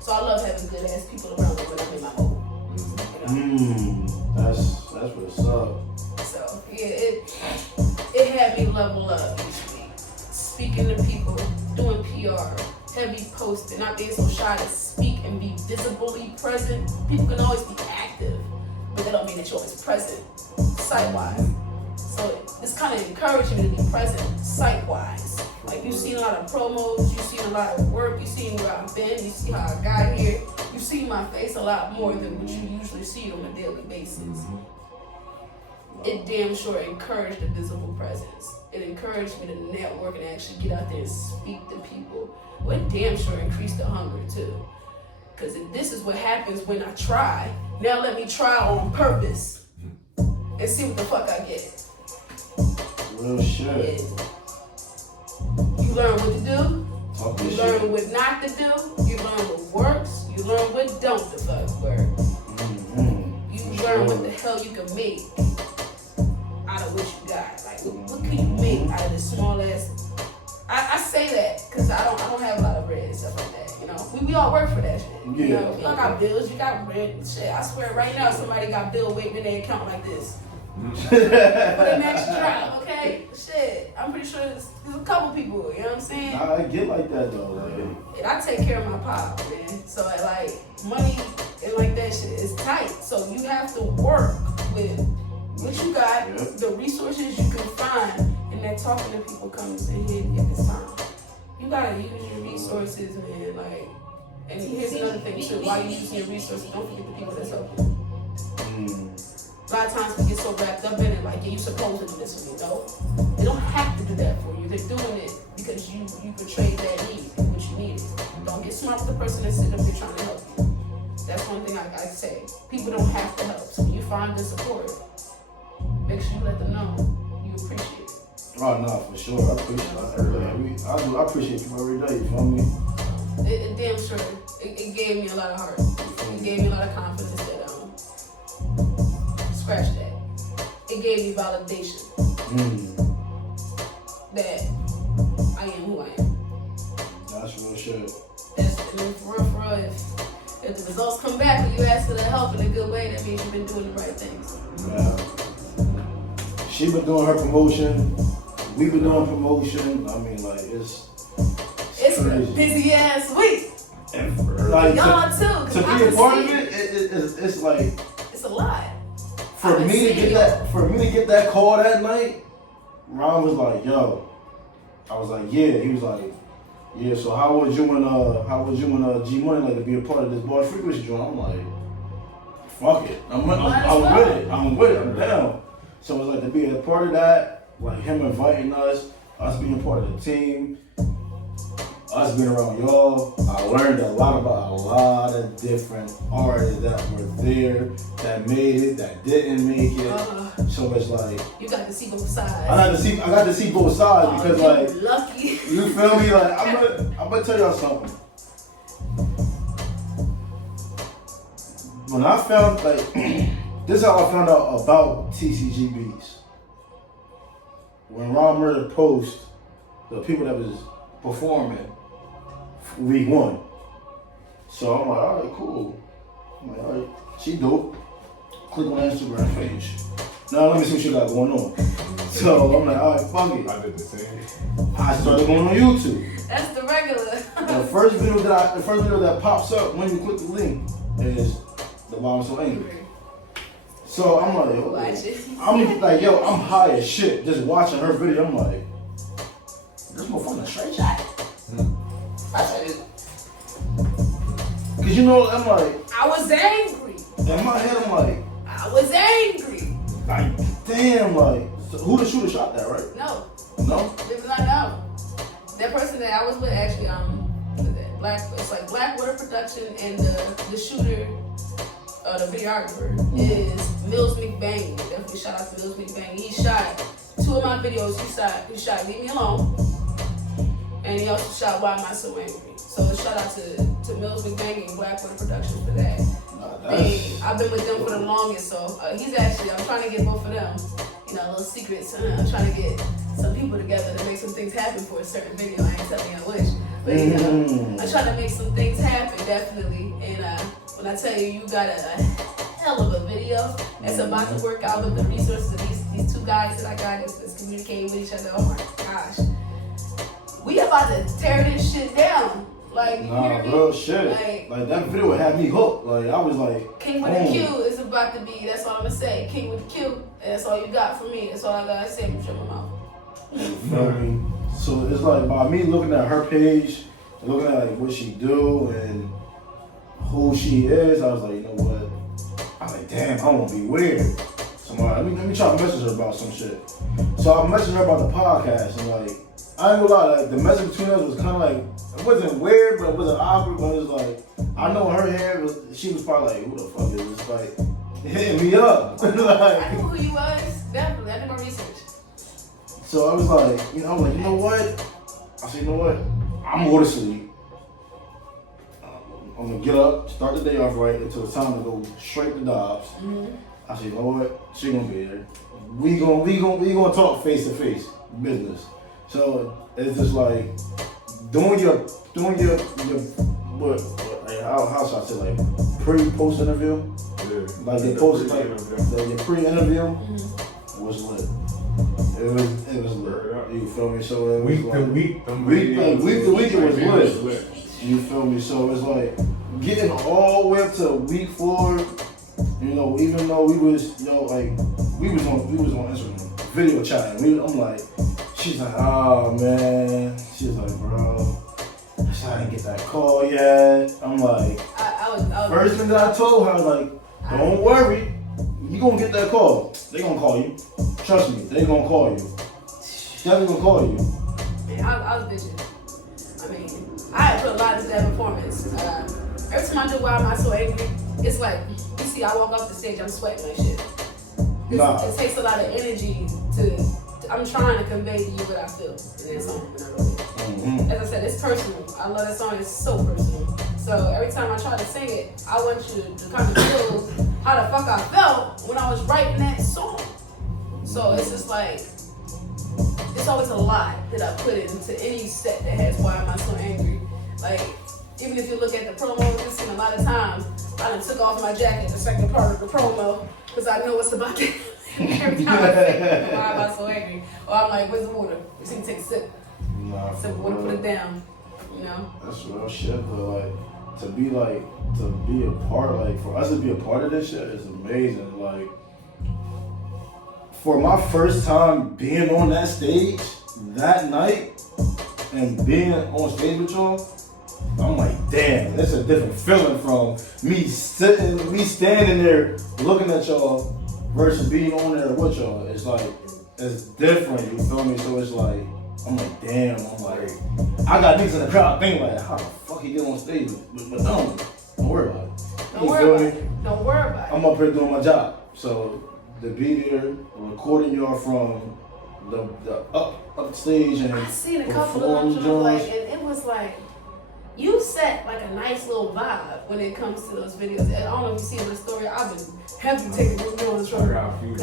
So I love having good ass people around me when I'm in my mode. That's what's up. So yeah, it had me level up each week. Speaking to people, doing PR, heavy posting, not being so shy to speak and be visibly present. People can always be active, but that don't mean that you're always present, sight-wise. So it's kind of encouraging me to be present, sight-wise. Like you've seen a lot of promos, you've seen a lot of work, you've seen where I've been, you see how I got here, you've seen my face a lot more than what you usually see on a daily basis. It damn sure encouraged the visible presence. It encouraged me to network and actually get out there and speak to people. Well, it damn sure increased the hunger too. Because if this is what happens when I try, now let me try on purpose and see what the fuck I get. Real shit. You learn what to do, you learn what not to do, you learn what works, you learn what don't the fuck work. You learn what the hell you can make out of what you got. Like, what can you make out of this small ass? I say that because I don't have a lot of bread and stuff like that. You know, we all work for that shit. You know, you all got bills, you got rent, shit. I swear, right now somebody got bill waiting in their account like this. For the next drop, okay? Shit, I'm pretty sure there's a couple people. You know what I'm saying? I get like that though. Like, and I take care of my pop, man. So like money and like that shit is tight. So you have to work with what you got, the resources you can find, and that talking to people comes in handy at this time. You gotta use your resources, man. Like, and here's another thing too. While you're using your resources, don't forget the people that's helping you. A lot of times we get so wrapped up in it, like, yeah, you're supposed to do this for me. No, they don't have to do that for you. They're doing it because you portrayed that need and what you needed. Don't get smart with the person that's sitting up there trying to help you. That's one thing I say. People don't have to help. So when you find the support, make sure you let them know you appreciate it. Oh no, for sure. I appreciate it. I appreciate you every day. You feel me? It damn sure. It gave me a lot of heart. It gave me a lot of confidence that scratch that. It gave me validation that I am who I am. That's real shit. That's for real. If the results come back when you ask for the help in a good way, that means you've been doing the right things. Yeah. She been doing her promotion. We been doing promotion. I mean, like, it's a busy ass week. And like, y'all too. To be a part of it, it's like, it's a lot. For me to get that call that night, Ron was like, "Yo," I was like, "Yeah." He was like, "Yeah." So how would you and G Money like to be a part of this Bar Frequency joint? I'm like, "Fuck it, I'm with it. I'm down." So it was like to be a part of that, like him inviting us being part of the team, us being around y'all. I learned a lot about a lot of different artists that were there, that made it, that didn't make it. So it's like you got to see both sides. I got to see both sides because like lucky. You feel me? Like I'm gonna tell y'all something. When I found this is how I found out about TCGBs. When Ron Murder posted the people that was performing week 1. So I'm like, all right, cool. I'm like, all right, she dope. Click on her Instagram page. Now let me see what she got going on. So I'm like, all right, fuck it. I did the same. I started going on YouTube. That's the regular. The first video that pops up when you click the link is the Why I'm So Angry. So I'm like, I'm high as shit just watching her video. I'm like, this motherfucker straight shot. I said, cause you know, I'm like, I was angry. In my head, I'm like, I was angry. Like, damn, like, so who the shooter shot that, right? No. No? It was not know. That person that I was with actually, it's like Blackwater Production, and the shooter, the videographer, is Mills McBang. Definitely shout out to Mills McBang. He shot 2 of my videos. He shot Leave Me Alone, and he also shot Why Am I So Angry. So shout out to Mills McBang and Blackwater Production for that. I've been with them for the longest, so I'm trying to get both of them. little secrets. I'm trying to get some people together to make some things happen for a certain video. I ain't telling you I wish. But I'm trying to make some things happen, definitely. And when I tell you, you got a hell of a video that's about to work out with the resources of these two guys that I got that's communicating with each other. Oh my gosh. We about to tear this shit down. Like, nah, real shit. Like that video had me hooked. Like I was like, King with a Q is about to be. That's all I'm gonna say. King with a Q. And that's all you got for me. That's all I gotta say. Shut my mouth. You feel me? So it's like by me looking at her page, looking at like what she do and who she is, I was like, you know what? I was like, damn, I won't be weird. So I'm like, let me try to message her about some shit. So I messaged her about the podcast and like, I ain't gonna lie, like the message between us was kind of like, it wasn't weird, but it wasn't awkward, but it was like, I know her hair was, she was probably like, who the fuck is this? Like, hitting me up. Like, I knew who you was, definitely. I did my research. So I was like, you know what? I said, you know what? I'm gonna go to sleep. I'm gonna get up, start the day off right until it's time to go straight to Dobbs. I said, you know what? She gonna be there. We gonna talk face to face, business. So it's just like doing your what like how should I say, like pre-post interview? Yeah. Like they posted like the pre-interview was lit. It was lit. You feel me? So it was week to week it was lit. You feel me? So it's like getting all the way up to week 4. You know, even though we was like we was on Instagram video chatting. I'm like, she's like, oh man. She's like, bro, I didn't get that call yet. I'm like, I was first thing that I told her, I was like, don't worry, you gonna get that call. They gonna call you. Trust me, they gonna call you. Definitely gonna call you. Man, I was bitching. I mean, I had put a lot into that performance. Every time I do Why Am I So Angry, it's like, you see, I walk off the stage, I'm sweating like shit. It takes a lot of energy I'm trying to convey to you what I feel in that song when I wrote it. As I said, it's personal. I love that song, it's so personal. So every time I try to sing it, I want you to kind of feel how the fuck I felt when I was writing that song. So it's just like, it's always a lot that I put into any set that has Why Am I So Angry. Like, even if you look at the promo, you've seen a lot of times, I done took off my jacket the second part of the promo, because I know what's about to every time I say, why am I so angry? Or I'm like, where's the water? You see me take a sip. Sip of water, put it down. You know? That's real shit, but to be a part, like for us to be a part of this shit is amazing. Like for my first time being on that stage that night and being on stage with y'all, I'm like, damn, that's a different feeling from me standing there looking at y'all versus being on there with y'all. It's like, it's different, you feel me? So it's like, I'm like, damn, I got niggas in the crowd thinking like, how the fuck he get on stage? But don't worry about it. Don't worry about it. I'm up here doing my job. So to be there, recording y'all from the upstage and I seen a couple of them joints, like, and it was like, you set like a nice little vibe when it comes to those videos. And I don't know if you see in the story, I've been heavily taking them videos from her. It's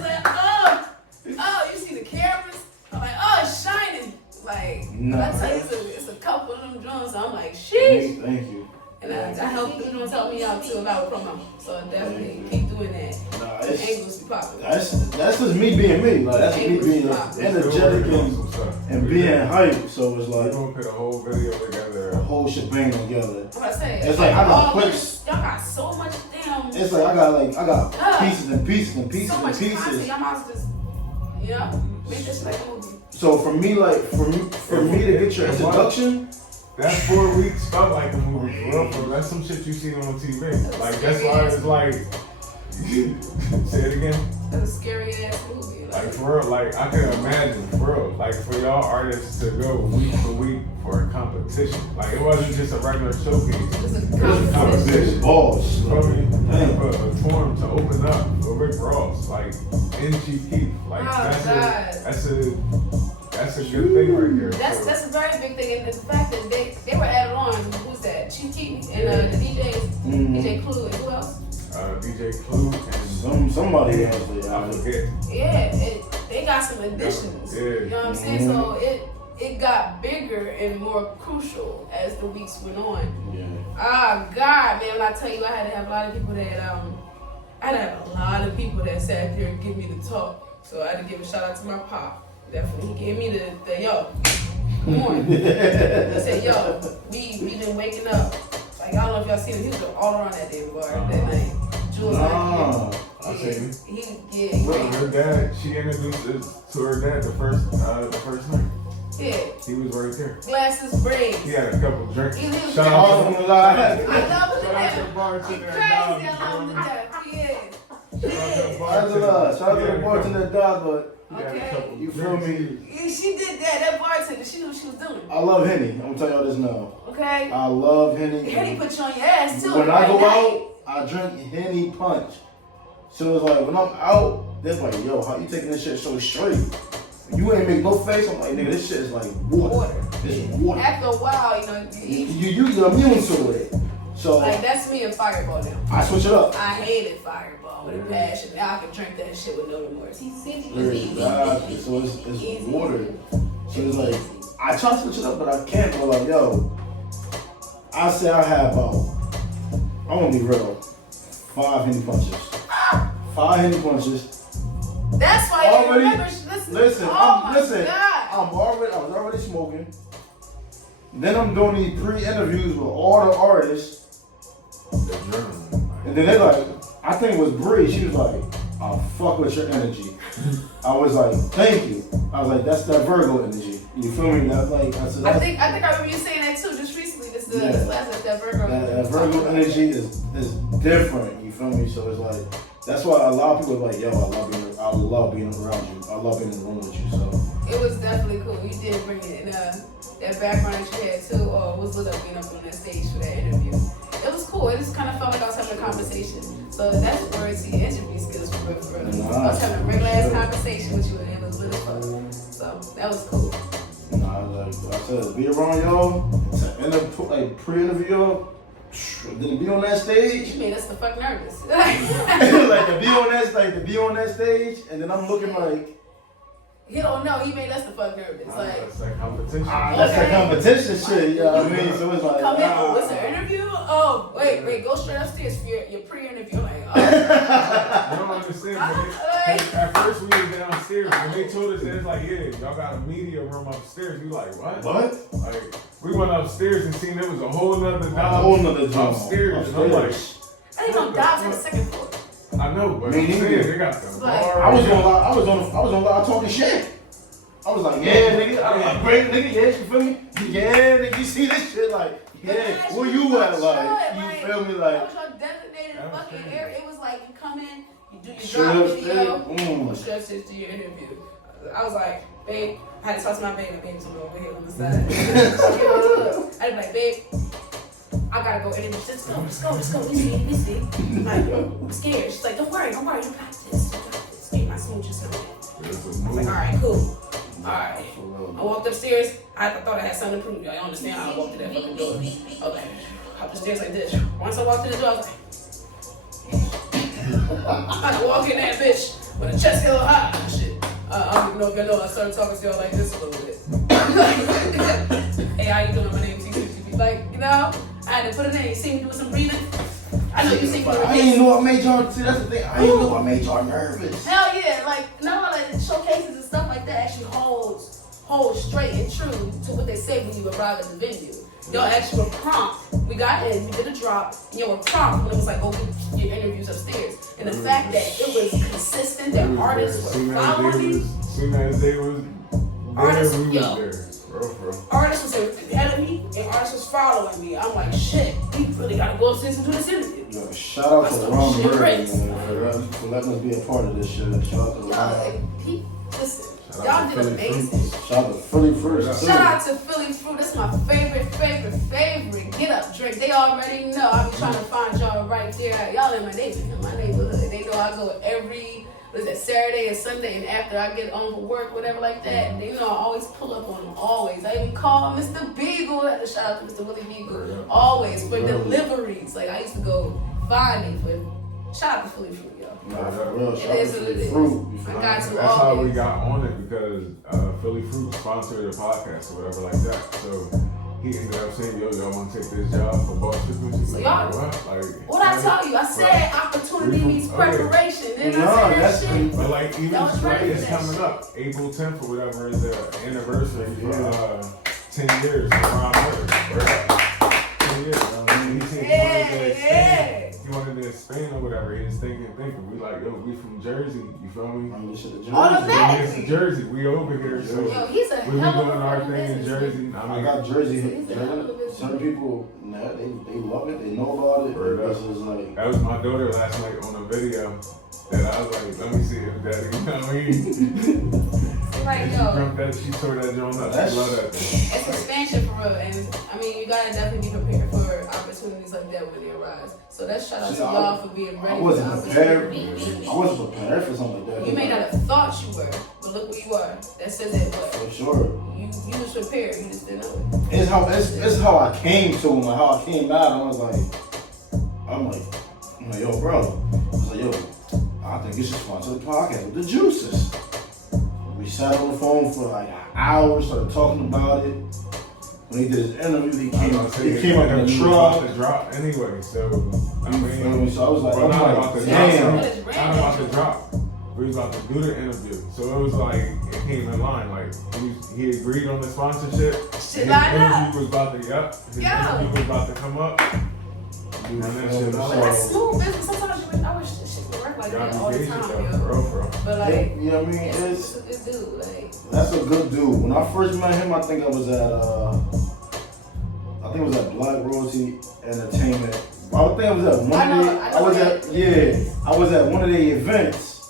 like, oh, you see the cameras? I'm like, oh, it's shining. Like, I tell you, it's a couple of them joints. I'm like, sheesh. Thank you. And I help them joints help me out too about promo. So definitely keep doing that. Angles be popping. That's just me being me. Like that's me being energetic and being hyped. So it's like we're gonna put a whole video together, a whole shebang together. What I say? It's like I got clips. Y'all got so much damn. It's like I got pieces and pieces and pieces so much and pieces. Content, y'all might just, you know, make this like a movie. So for me, to get your introduction. That 4 weeks felt like a movie, bro. That's some shit you see on TV. Like, that's why it's like, say it again. That's a scary ass movie. Like, for real, like, I can imagine, for real, like, for y'all artists to go week to week for a competition. Like, it wasn't just a regular showcase. It was a competition. Balls. For a forum to open up for Rick Ross, like, NGP. Like, that's a good thing right there. That's a very big thing, and the fact that they were added on. Who's that? Chief Keaton and the DJs, DJ Clue, and who else? DJ Clue and somebody else. I forget. Yeah, they got some additions. Yeah. You know what I'm saying? So it got bigger and more crucial as the weeks went on. Yeah. Oh God, man! When I tell you, I had to have a lot of people that sat there and give me the talk. So I had to give a shout out to my pop. Definitely, he gave me the yo. Come on. He said, yo, we been waking up. Like, I don't know if y'all seen him. He was all around that damn bar that night. Jules I seen him. Well, her dad, she introduced us to her dad the first night. Yeah. He was right there. Glasses, braids. He had a couple drinks. Shout out to the I love him to Shout out to the death. bartender. Crazy, I love him to death. Yeah. Shout out to the bartender dog, but Okay. you feel me? Yeah, she did that. That bartender, she knew what she was doing. I love Henny. I'm gonna tell y'all this now. Okay. I love Henny. Henny put you on your ass too. When I go night. out, I drink Henny Punch. So it's like when I'm out, they're like, yo, how you taking this shit so straight? You ain't make no face. I'm like, nigga, this shit is like water. It's water. After a while, You're immune to it. So like that's me and Fireball now. I switch it up. I hated Fireball with a passion. Now I can drink that shit with no remorse. Exactly. So it's water. So it's like I try to switch it up, but I can't. But like, yo, I say I have about, I'm gonna be real, 5 Henny punches. 5 Henny punches. That's why you remember. Listen, oh I was already smoking. Then I'm doing these pre-interviews with all the artists. And then they like, I think it was Bree, she was like, I fuck with your energy. I was like, thank you. I was like, that's that Virgo energy. You feel me? That's like, I think I remember you saying that too, just recently. This last that Virgo. That Virgo energy is different. You feel me? So it's like, that's why a lot of people are like, yo, I love being around you. I love being in the room with you. So it was definitely cool. You did bring it in. That background that you had too, was lit up being up on that stage for that interview. It was cool. It just kind of felt like I was having a conversation. So that's where it's the interview skills for real. I was having a regular ass conversation with you and it was lit as fuck. So that was cool. Like I said, be around y'all, and then pre-interview, then be on that stage. You made us the fuck nervous. like to be on that stage, and then I'm looking like. You don't know, he made us the fuck nervous. That's that competition. That's that competition shit, you know what I mean? So it's like, come in, what's an interview? Oh, wait, go straight upstairs for your pre-interview. Like, oh. I don't understand. At first we was downstairs. When they told us, it's like, yeah, y'all got a media room upstairs. We like, what? Like, we went upstairs and seen there was a whole nother dog upstairs. And I'm like, I ain't no dogs on the second floor. I know, but I'm saying they got the bar. I was on live talking shit. I was like, yeah, nigga, I'm great, nigga, yeah, you feel me? Yeah, nigga, you see this shit, like, yeah, where you at, like, you feel me, like. That was your designated fucking area. It was like, you come in, you do your drop video, straight upstairs to your interview. I was like, babe, I had to talk to my baby, baby's over here on the side. I'd be like, babe, I gotta go interview. Let's go. We see. Like, I'm scared. She's like, don't worry, you got this. Get my smooches on that. I was like, alright, cool. Alright. I walked upstairs. I thought I had something to prove. Y'all understand how I walked through that fucking door. Okay. Up the stairs like this. Once I walked through the door, I was like, I had to walk in that bitch with a chest held high and shit. I don't even know if y'all know, I started talking to y'all like this a little bit. Hey, how you doing? My name's TCGB. Like, you know, I had to put it in. You see me doing some breathing? I know you see me doing I didn't know what made y'all, see, that's the thing. I didn't know what made y'all nervous. Hell yeah, like, no, like, showcases and stuff like that actually holds straight and true to what they say when you arrive at the venue. Y'all actually were prompt. We got in, we did a drop, and y'all were prompt when it was like, oh, get your interviews upstairs. And the fact that it was consistent, that artists were following me. Soon as they was artists, there, we was there. Bro. Artists was ahead of me, and artists was following me. I'm like, shit, we really gotta go upstairs and do this interview. Yo, shout out to Ron Bird, man, for letting us be a part of this shit. Shout out to Ron. Listen. Y'all did amazing. Shout out to Philly Fruit. Shout out to Philly Fruit. That's my favorite. Get up drink. They already know. I be trying to find y'all right there. Y'all in my neighborhood. They know I go every Saturday and Sunday, and after I get on for work, whatever like that. They know I always pull up on them. Always. I even call Mr. Beagle. I have to shout out to Mr. Willie Beagle. Always for deliveries. Like I used to go find me for Shout out to Philly Fruit, yo. Nah, for real. It Shout out is to what it the is. fruit. I got to That's how we always. got on it because Philly Fruit sponsored the podcast or whatever like that. So he ended up saying, yo, y'all want to take this job for boss frequency? So y'all, what I tell you, I said opportunity meets preparation. Then I said that shit. But like even That was right. it's coming up, April 10th or whatever is the anniversary for 10 years around her. 10 years. He wanted to expand or whatever. He was thinking. We like, yo, we from Jersey. You feel me? Automatically. It's Jersey. We over here. So yo, he's a we be hell of doing a our fucking thing in businessman. Jersey. I got Jersey. Some people, nah, they love it. They know about it. Like, that was my daughter last night on a video that I was like, let me see if daddy, you know what I mean? Like, She tore that joint up. She loved that thing. It's expansion for real, and I mean, you gotta definitely be prepared for opportunities like that when they arise. So that's shout out to y'all for being ready. I wasn't prepared. I wasn't prepared for something like that. You may not have thought you were, but look where you are. That says that what? For sure. You was prepared. You just didn't know it. It's how I came to him. Like how I came out. I'm like, yo, bro. I was like, yo, I think you should sponsor the podcast with the juices. We sat on the phone for like an hour, started talking about it. When he did his interview, he came up in the truck. To drop anyway, so I mean, so I was like, not about to drop. We was about to do the interview, so it was like it came in line. Like he agreed on the sponsorship. Shit lined up. His interview was about to come up. But that's smooth business. Sometimes I wish this shit would work like that all the time, yo. But like, you know what I mean? It's a good dude. Like, that's a good dude. When I first met him, I think I was at Black Royalty Entertainment. I think I was at one of the events,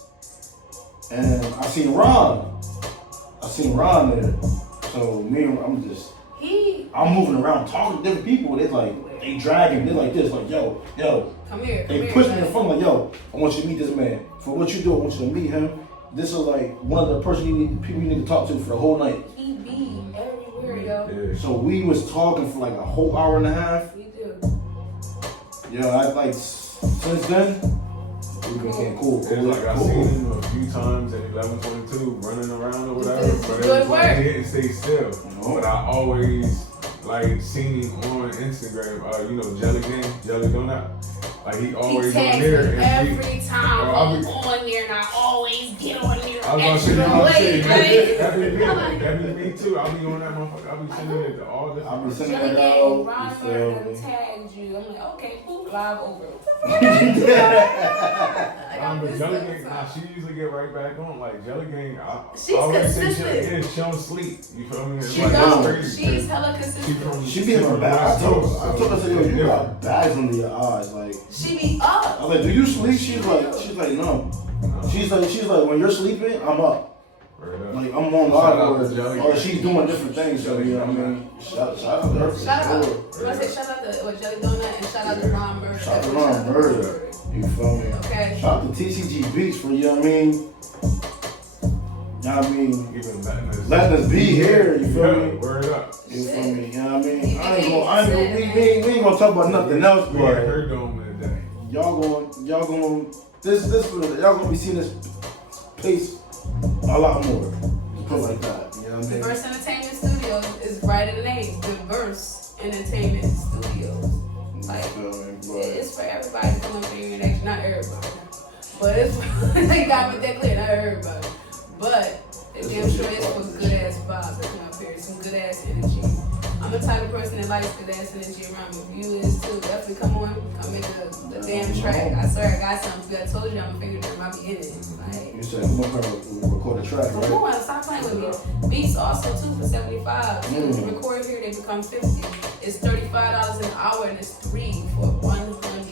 and I seen Ron there. So I'm moving around talking to different people. They dragging. They're like this, like yo. come here. They push me in front, like yo. I want you to meet this man. For what you do, I want you to meet him. This is like one of the people you need to talk to for the whole night. He be everywhere, yo. Yeah. So we was talking for like a whole hour and a half. He do. Yeah, I like since then we became cool. It's like I seen him a few times at 1122 running around or whatever, but it good was like work. he didn't stay still. But I always like seen him on Instagram. Jelly Donut. Like he always on there. Every time I'm on there, and I always get on there I was extra late. That be me too. I'll be on that motherfucker. I'll be sending it to all the. I'll be sending Jelly it Gang, out. Ron You feel Burton me? tagged you. I'm like, okay, boop, live over. But Jelly Gang, she usually get right back on. Like Jelly Gang, She's consistent. She don't sleep. You feel me? It's She like, don't. that's crazy. She's hella consistent. She be in her bag. I told her, I said, yo, you got bags under your eyes. Like, She be up. I was like, do you sleep? She's like, no. She's like, when you're sleeping, I'm up. Like, I'm on live or she's doing different things. So, you know what I mean? Shout out to her. Shout out. I say shout out to Jelly Donut and shout out to Ron Bird. Shout out to Ron Bird. You feel me? Okay. Shout out to TCG Beats for, you know what I mean? You know what I mean? Even letting us be here, you feel me? Word up. You feel me? You know what I mean? We ain't gonna talk about nothing else, We but ain't heard them in the day. y'all gonna be seeing this pace a lot more. Just put it like that. You know what I mean? Diverse Entertainment Studios is right in the name. Diverse Entertainment Studios. Like, it's for everybody to come up here and action. Not everybody. But it's they got me that clear, not everybody. But they damn sure it's for good ass vibes that come up here. Some good ass energy. I'm the type of person that likes good ass energy around me. You is too. Definitely come make the damn track. I swear I got something. I told you I'm a finger drum. I be in it. Like, You said we're gonna record a track, right? come on, stop playing with me. Beats also too for $75. You record here, they become $50. It's $35 an hour and it's 3 for $100.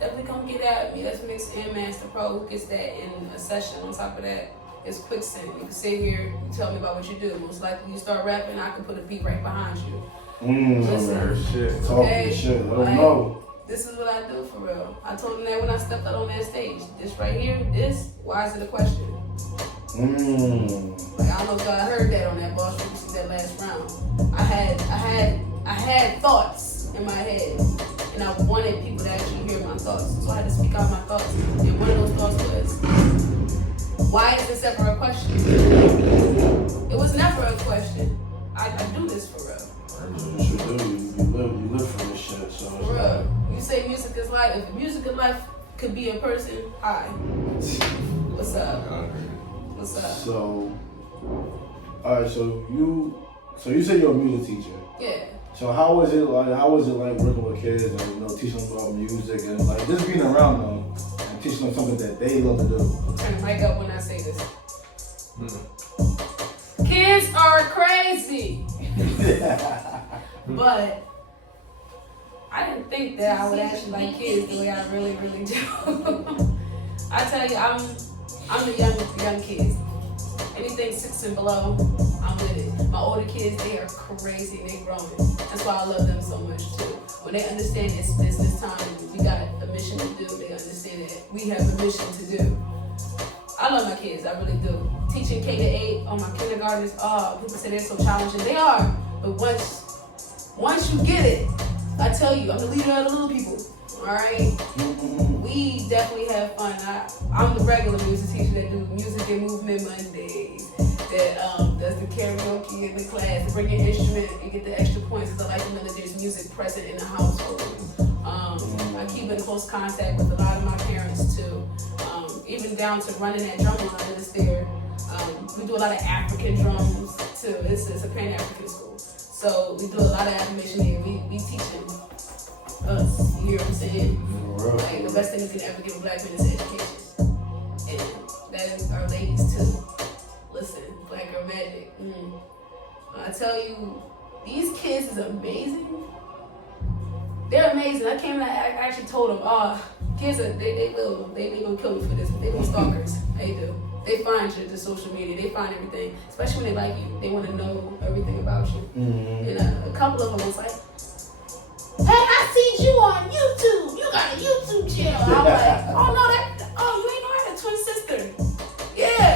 Definitely come get at me. Let's mix and master pro. Who gets that in a session? On top of that, it's quicksand. You can sit here and tell me about what you do. Most likely you start rapping, I can put a beat right behind you. Shit. Talking shit. I don't know. This is what I do for real. I told them that when I stepped out on that stage. This right here, why is it a question? Like, I don't know if y'all heard that on that boss frequency that last round. I had thoughts in my head, and I wanted people to actually hear my thoughts. So I had to speak out my thoughts. And one of those thoughts was, why is this ever a question? It was never a question. I do this for real. You should do. You live for this shit. So For real. You say music is life. If music in life could be a person, hi. What's up? What's up? So, alright. So you said you're a music teacher. Yeah. So how was it like working with kids and teaching them about music and like just being around them and teaching them something that they love to do? Turn the mic up when I say this. Kids are crazy. But I didn't think that I would actually like kids the way I really, really do. I tell you, I'm the young kids. Anything 6 and below, I'm with it. My older kids, they are crazy, they growing. That's why I love them so much too. When they understand it's business time, we got a mission to do, they understand that we have a mission to do. I love my kids, I really do. Teaching K to 8 on my kindergartners, people say they're so challenging. They are, but once you get it, I tell you, I'm the leader of the little people. All right, we definitely have fun. I'm the regular music teacher that do music and movement Mondays, that does the karaoke in the class, bring your instrument and get the extra points because I like to know that there's music present in the household. I keep in close contact with a lot of my parents too, even down to running that drum line that's there. We do a lot of African drums too. It's a Pan-African school, so we do a lot of affirmation here. We teach them. Us, you hear what I'm saying? Like, the best thing you can ever give a black man is education. And that is our ladies too. Listen, Black Girl Magic. I tell you, these kids is amazing. They're amazing. I came and I actually told them, kids are, they gonna kill me for this, but they little stalkers. They do. They find you to social media. They find everything, especially when they like you. They want to know everything about you. And a couple of them was like, hey, I seen you on YouTube. You got a YouTube channel. I'm like, oh no, you ain't know I had a twin sister. Yeah.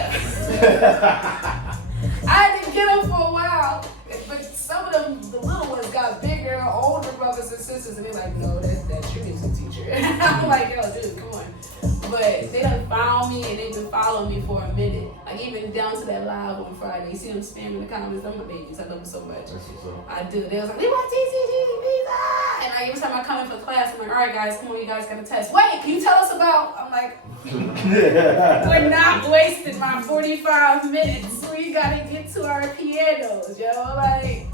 I didn't get them for a while, but some of them, the little ones, got bigger, older brothers and sisters, and they're like, no, that's your music teacher. I'm like, yo, dude, come on. But they done found me and they've been following me for a minute. Like even down to that live on Friday. You see them spamming the comments. I'm my babies. I love them so much. I do. They was like, we want TCG pizza. And like every time I come in for class, I'm like, all right, guys, come on, you guys got a test. Wait, can you tell us about? I'm like, we're not wasting my 45 minutes. We gotta get to our pianos, yo. Like,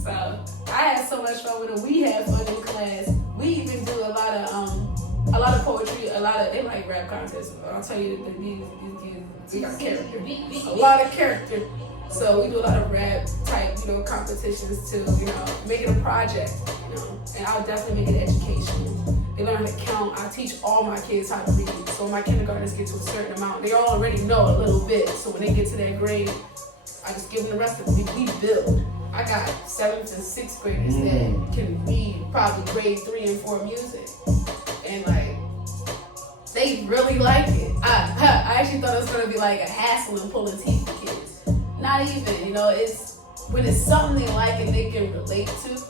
so I had so much fun with them. We had fun in class. We even do a lot of poetry, they like rap contests. I'll tell you that these kids, they got character. A lot of character. So we do a lot of rap type, competitions too, make it a project, and I'll definitely make it educational. They learn how to count. I teach all my kids how to read. So when my kindergartners get to a certain amount, they already know a little bit. So when they get to that grade, I just give them the rest of it. We build. I got 7th and 6th graders that can read probably grade 3 and 4 music. And like, they really like it. I actually thought it was gonna be like a hassle and pulling teeth for kids. Not even, it's when it's something they like and they can relate to,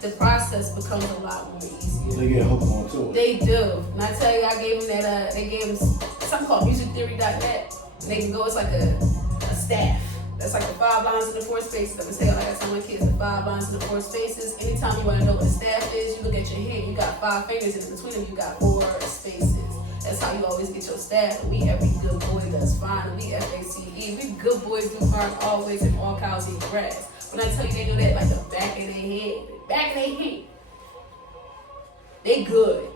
the process becomes a lot more easier. They get hooked on to it. They do. And I tell you, I gave them that, they gave them something called musictheory.net. And they can go, it's like a staff. That's like the 5 lines in the 4 spaces. I'm gonna say, like I tell my kids, the 5 lines in the 4 spaces. Anytime you wanna know what a staff is, you look at your hand, you got 5 fingers, and in between them, you got 4 spaces. That's how you always get your staff. And every good boy does fine. We FACE. We good boys do fine always, and all cows eat grass. When I tell you they know that, like the back of their head, they good.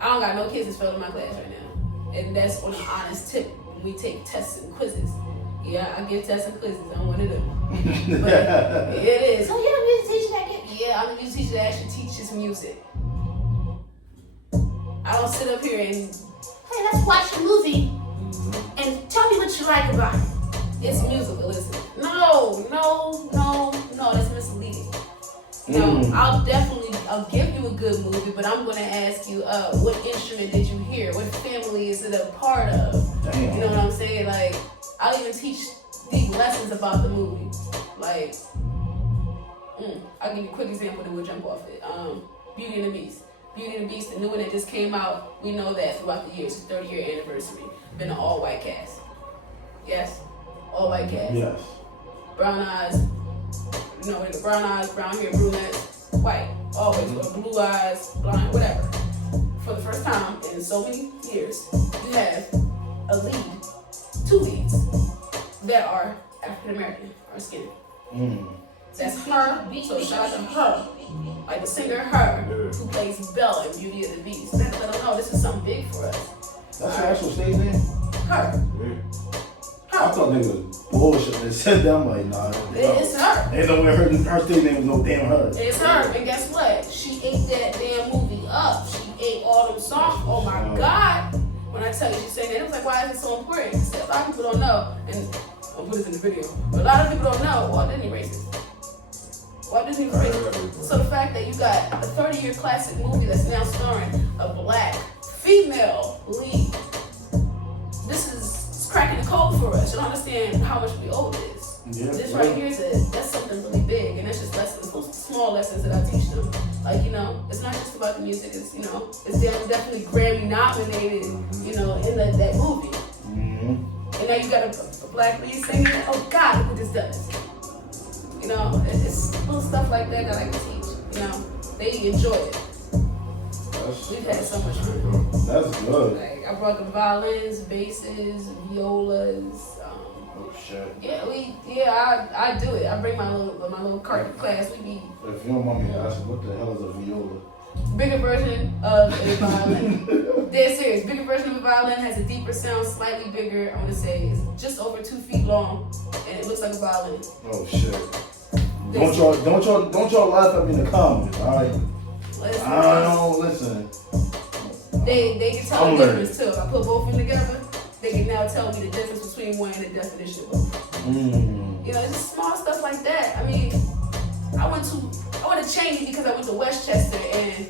I don't got no kids that's failing my class right now. And that's on an honest tip when we take tests and quizzes. Yeah, I give tests and quizzes. I'm one of them. But it is. So you're a music teacher that get? Yeah, I'm a music teacher that actually teaches music. I don't sit up here and, hey, let's watch a movie and tell me what you like about it. It's musical, listen. No, that's misleading. I'll give you a good movie, but I'm gonna ask you, what instrument did you hear? What family is it a part of? Damn. You know what I'm saying? Like, I'll even teach deep lessons about the movie. Like, I'll give you a quick example that we'll jump off it. Beauty and the Beast. Beauty and the Beast, the new one that just came out, we know that throughout the years, it's 30-year anniversary, been an all-white cast. Yes? All-white cast. Yes. Brown eyes, brown eyes, brown hair, brunette, white. Always, or blue eyes, blonde, whatever. For the first time in so many years, you have a lead, 2 leads, that are African American or skin. That's her, so shout out to her. Like the singer Her, who plays Belle in Beauty and the Beast. Let them know this is something big for us. That's her actual stage name? Her. I thought they was bullshit. They said that. I'm like, nah. It's her. Ain't no way her stage name was no damn Her. It's her. And guess what? She ate that damn movie up. She ate all them songs. Oh my God. When I tell you she sang that, it was like, why is it so important? Because a lot of people don't know. And I'll put this in the video. But a lot of people don't know. Walt Disney racist. Walt Disney was racist. So the fact that you got a 30-year classic movie that's now starring a black female lead, this is cracking the code for us. You don't understand how much we owe this. Yeah, This right here that's something really big, and that's just lessons, those small lessons that I teach them. Like, it's not just about the music. It's it's definitely Grammy nominated. In that movie. And now you got a black lead singing. Oh God, look who just does. It's little stuff like that I like to teach. They enjoy it. We've had so much fun. That's good. Like, I brought the violins, basses, violas. Oh shit. Yeah, I do it. I bring my little carpet class. We be. If you don't mind me asking, what the hell is a viola? Bigger version of a violin. Dead serious. Bigger version of a violin has a deeper sound, slightly bigger. I want to say it's just over 2 feet long, and it looks like a violin. Oh shit. Don't y'all laugh at me in the comments, all right? Listen. They can tell the difference too. If I put both of them together, they can now tell me the difference between one and the definition of both. It's just small stuff like that. I mean, I went to Cheney because I went to Westchester, and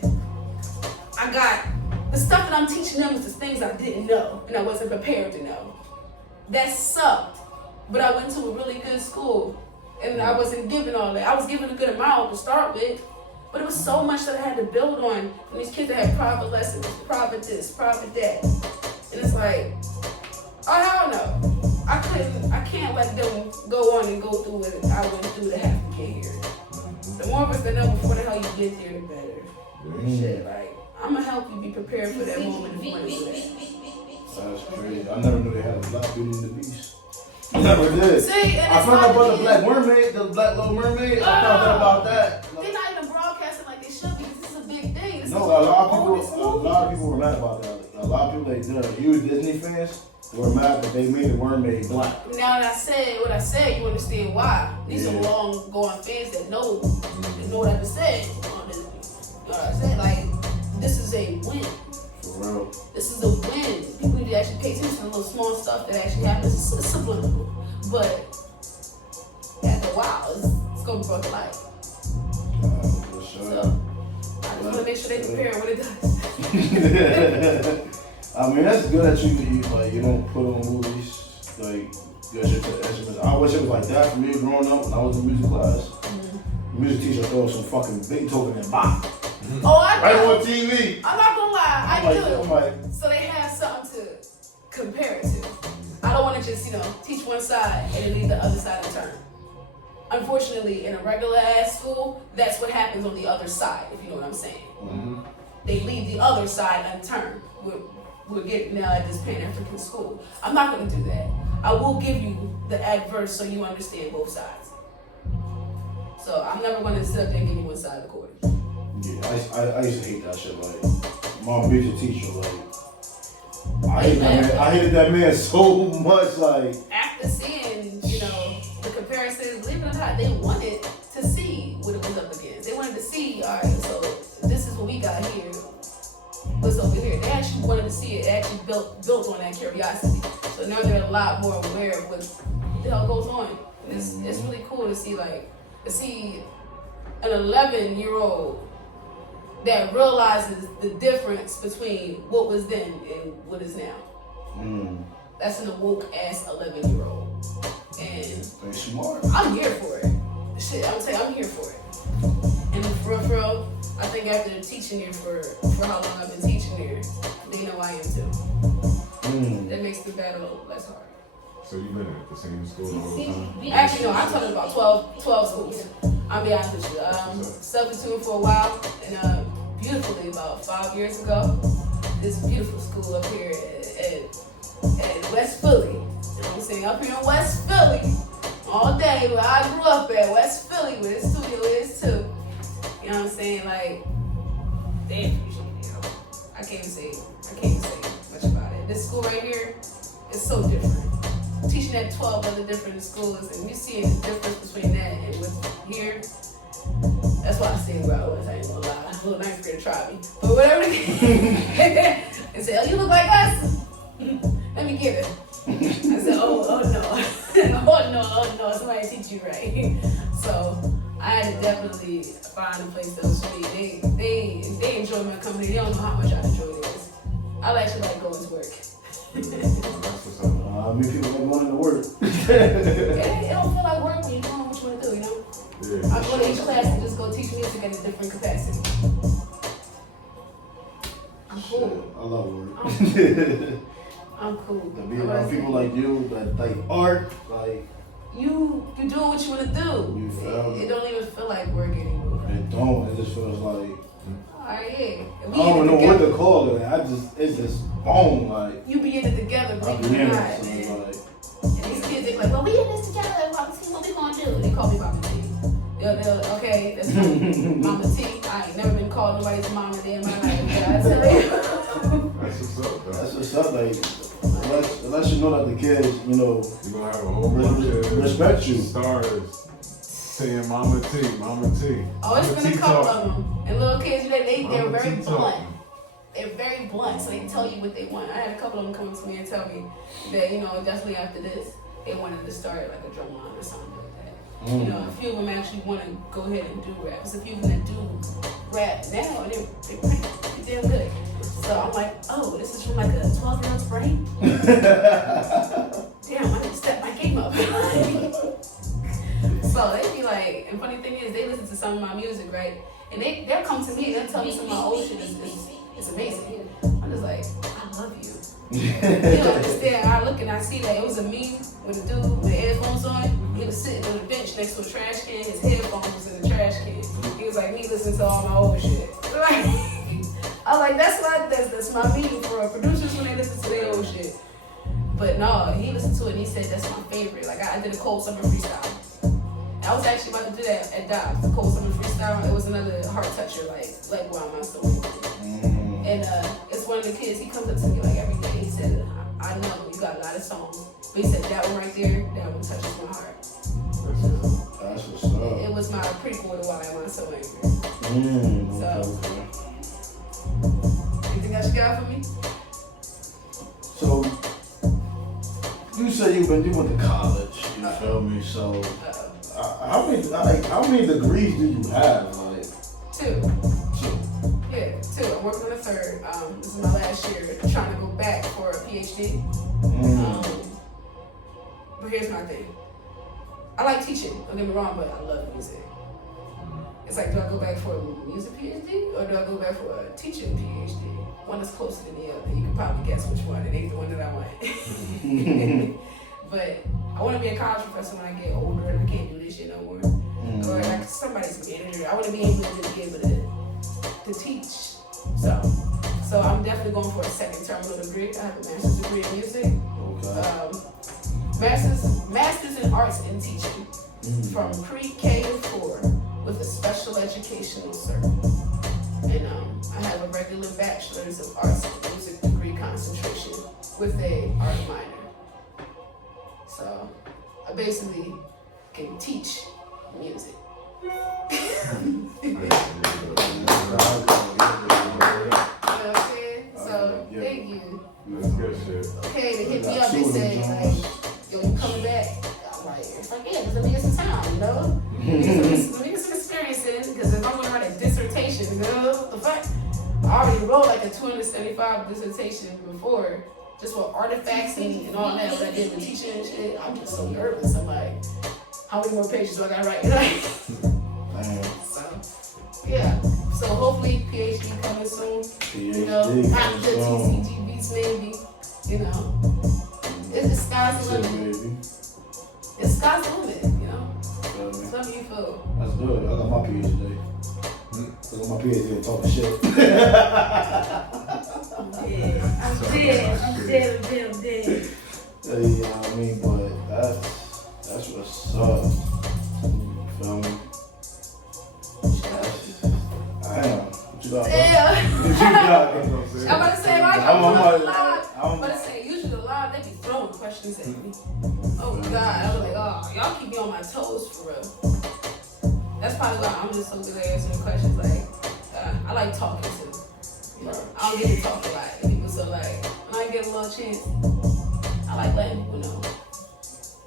I got the stuff that I'm teaching them is the things I didn't know and I wasn't prepared to know. That sucked. But I went to a really good school, and I wasn't given all that. I was given a good amount to start with, but it was so much that I had to build on. And these kids that had private lessons, private this, private that. And it's like, oh hell no. I can't let them go on and go through what I went through to have to get here. The more of us that know before the hell you get there, the better. Shit, like, I'm gonna help you be prepared for that moment if you want to do that. That's crazy. I never knew they had a Black Beauty and the Beast. I never did. See, I found out about the Black Mermaid, the Black Little Mermaid. I found out about that. They're not even broadcasting like they should because this is a big thing. No, a lot of people were mad about that. A lot of people, they're huge Disney fans. They were mad that they made the mermaid black. Now that I said what I said, you understand why. These are long-going fans that know what I just said on Disney. You know what I said? Like, this is a win. For real. This is a win. People need to actually pay attention to the little small stuff that actually happens. It's subliminal. But after a while, it's going to be brought to light. For sure. So, I just want to make sure they prepare when it does. I mean, that's good that you don't put on movies, like, good shit to the instruments. I wish it was like that for me growing up when I was in music class. The music teacher throw some fucking Beethoven and Bach. Oh, I do. Right on TV. I'm not gonna lie, I do. I'm like, so they have something to compare it to. I don't want to just, teach one side and then leave the other side unturned. Unfortunately, in a regular ass school, that's what happens on the other side, if you know what I'm saying. They leave the other side unturned. We're getting now at this Pan-African school. I'm not going to do that. I will give you the adverse so you understand both sides. So I'm never going to sit up there and give you one side of the coin. Yeah, I used to hate that shit. Like, my music teacher, like, I hated that man so much. Like, after seeing, the comparisons, believe it or not, they wanted to see what it was up against. They wanted to see, all right, so this is what we got here. What's over here? They actually wanted to see it. It actually built on that curiosity. So now they're a lot more aware of what the hell goes on. And it's really cool to see an 11-year-old that realizes the difference between what was then and what is now. That's an awoke ass 11-year-old. And they smart. I'm here for it. Shit, I'm saying I'm here for it. And for real, I think after teaching there for how long I've been teaching there, they know I am too. That makes the battle less hard. So you've been at the same school all the time? Actually, no, I'm talking about 12 schools. I'll be honest with you. Substituting for a while, and beautifully about 5 years ago, this beautiful school up here at West Philly. You know what I'm saying? Up here in West Philly, all day where I grew up at, West Philly, where the studio is too. You know what I'm saying? Like, they appreciate it. I can't even say much about it. This school right here is so different. Teaching at 12 other different schools, and you see the difference between that and with here. That's why I stayed where I was. I ain't gonna lie. A little ninth grade tried me, but whatever. And said, "Oh, you look like us. Let me get it." I said, "Oh no, oh no, somebody teach you right." So I had to definitely find a place that was for me. They enjoy my company. They don't know how much I enjoy this. I actually like going to work. I mean, people like going to work. It don't feel like work when you're doing what you want to do, you know? Yeah, I go to each class and just go teach music in a different capacity. I'm cool. I love work. I'm cool. To be around people like you that like art, like you doing what you want to do. You feel me? It don't even feel like work anymore. it don't. It just feels like Alright, yeah. I don't know what to call it. It's just boom, like You be in it together, I believe be it in or it. not, So man. it's like, And these kids, they like, well, we in this together. Mama T, what we gonna do? They call me Mama T. They'll okay, that's fine. Mama T. I ain't never been called nobody's mama day in my life. But I tell you. that's what's up, though. that's what's up. Like unless you know that the kids, you know, You're gonna have a whole bunch of respect you. stars saying Mama T, Mama T. Oh, it's Mama been a T couple talking. of them. And little kids, they're Mama very T blunt. talking. They're very blunt, so they tell you what they want. I had a couple of them come to me and tell me that, you know, definitely after this, they wanted to start like a drum line or something like that. You know, a few of them actually want to go ahead and do rap. There's a few of them that do rap now, and they're pretty damn good. So I'm like, oh, this is from like a 12-year-old's brain? Damn, I need to step my game up. So they be like, and funny thing is, they listen to some of my music, right? And they'll come to me and they'll tell me some of my old shit is amazing. I'm just like, I love you. You don't understand. I look and I see that it was a meme with a dude with headphones on. He was sitting on a bench next to a trash can. His headphones was in the trash can. He was like, me listening to all my old shit. I was like, that's my meme for producers when they listen to their old shit. But no, he listened to it and he said that's my favorite. Like I did a cold summer freestyle. I was actually about to do that at Dobbs, the cold summer freestyle. It was another heart toucher, like Why Am I So Angry? And it's one of the kids, he comes up to me like every day. He said, I know you got a lot of songs, but he said that one right there, that one touches my heart. That's what's up. It was my prequel to Why Am I So Angry? Okay. Anything else you got for me? So you said you went to college. You feel me? So how many degrees do you have? Like Two. two. Yeah, two. I'm working on a third. This is my last year. Trying to go back for a PhD. But here's my thing. I like teaching. Don't get me wrong, but I love music. It's like, do I go back for a music PhD or do I go back for a teaching PhD? One is closer than the other. You can probably guess which one. It ain't the one that I want. But I want to be a college professor when I get older and I can't do this shit no more. Or like somebody's manager. I want to be able to teach. So I'm definitely going for a second terminal degree. I have a master's degree in music. Masters in arts and teaching from pre-K to 4 with a special educational cert. And I have a regular bachelor's of arts and music degree concentration with a art minor. So I basically can teach music. You know what I'm saying? So thank you. That's good shit. Okay, they hit me up and said like, yo, you coming back? I'm like, it's like, yeah, because let me get some time, you know? Let me get some experience in, because if I'm going to write a dissertation, you know, what the fuck? I already wrote like a 275 dissertation before, just for artifacts and all that, what I did with teaching and shit. I'm just so nervous. I'm like, how many more pages do I gotta write? So, yeah. So hopefully PhD coming soon. You know, PhD after coming TCG beats maybe. You know, it's the sky's the limit. baby. The sky's the limit. You know, Feel me? something you feel. That's good. I got my PhD. I got my PhD in talking shit. I'm dead. Hey, you know what I mean? But that's what's up. Feel me? Damn. What you got, bro? Damn. What you got? I'm about to say, right? I'm about to say, usually the live, they be throwing questions at me. Oh God, I was like, oh, y'all keep me on my toes for real. That's probably why I'm just so good at answering questions. Like, I like talking too. You know, I don't get to talk a lot to people, so like, when I get a little chance, I like letting people know.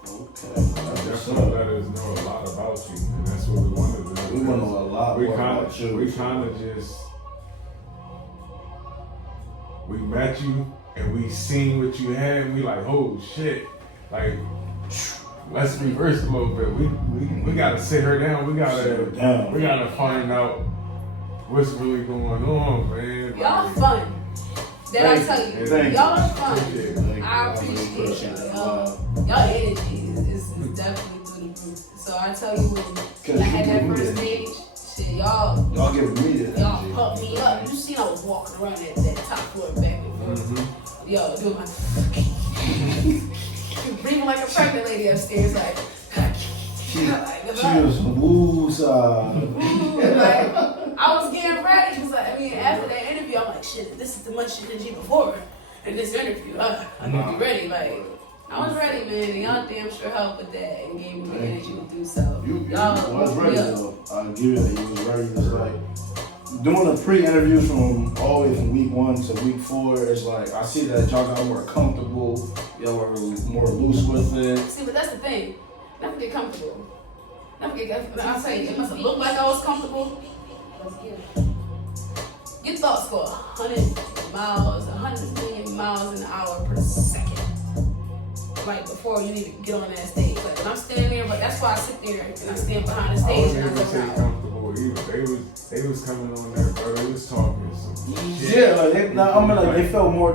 Okay. Definitely let us know a lot about you, and that's what we wanted to know. We want to know a lot more about you. We kind of just, we met you and we seen what you had, and we like, oh shit, like, let's reverse a little bit. We gotta sit her down. We gotta find out what's really going on, man. Y'all fun. That I tell you, y'all are fun. I appreciate y'all. Y'all energy is definitely through the roof. So I tell you, when I had that first stage, shit, y'all give me the y'all energy. pumped me up. You seen I was walking around that top floor back and forth. Yo, doing my breathing like a pregnant lady upstairs, like. She was woosah. Like, I was getting ready because I mean after that interview I'm like shit, this is the much energy before in this interview. I need to be ready. Like I was ready, man, and y'all damn sure helped with that and gave me the energy to do so. You was ready though. I'll give you that. You was ready. It's like doing the pre-interviews from always from week 1 to week 4. It's like I see that y'all got more comfortable. Y'all were more loose with it. See, but that's the thing. Never get comfortable. Never get comfortable. I'll tell you, it must have looked like I was comfortable. Your thoughts go 100 miles, 100 million miles an hour per second. Right before you need to get on that stage. Like when I'm standing there, but that's why I sit there and I stand behind the stage and I wasn't go even say comfortable either. They was coming on there, bro. They was talking some shit. Yeah, like they felt more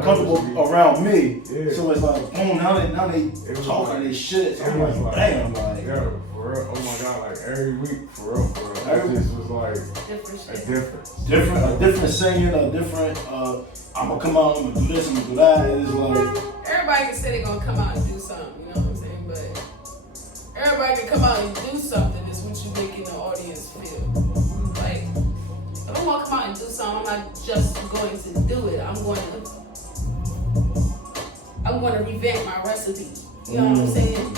comfortable around me. Yeah. So it's like, now they talking this shit. So I'm like, damn, like. Yo, for real, oh my God, like every week, for real. It just was like a different singing, a different, I'm gonna come out and do this and do that. It's like. Everybody can say they're gonna come out and do something, you know what I'm saying? But everybody can come out and do something is what you making the audience feel. Like, if I'm gonna come out and do something, I'm not just going to do it. I'm going to revamp my recipe. You know what I'm saying?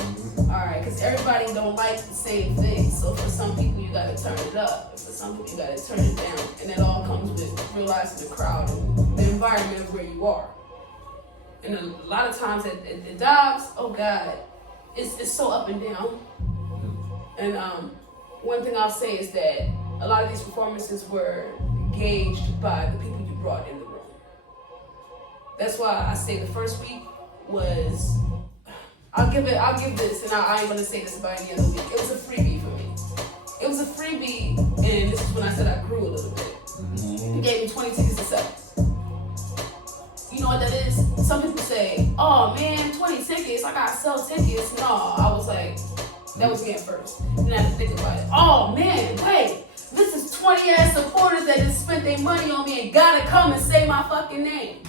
Alright, because everybody don't like the same thing. So for some people you gotta turn it up. For some people you gotta turn it down. And that all comes with realizing the crowd and the environment of where you are. And a lot of times at the jobs, oh God, it's so up and down. And one thing I'll say is that a lot of these performances were gauged by the people you brought in the room. That's why I say the first week was, I'll give this, and I ain't gonna say this about any other week. It was a freebie for me. It was a freebie, and this is when I said I grew a little bit. You gave me 20 tickets to sell. You know what that is? Some people say, oh man, 20 tickets, I gotta sell tickets. No, I was like, that was me at first. Then I had to think about it. Oh man, wait, this is 20 ass supporters that just spent their money on me and gotta come and say my fucking name.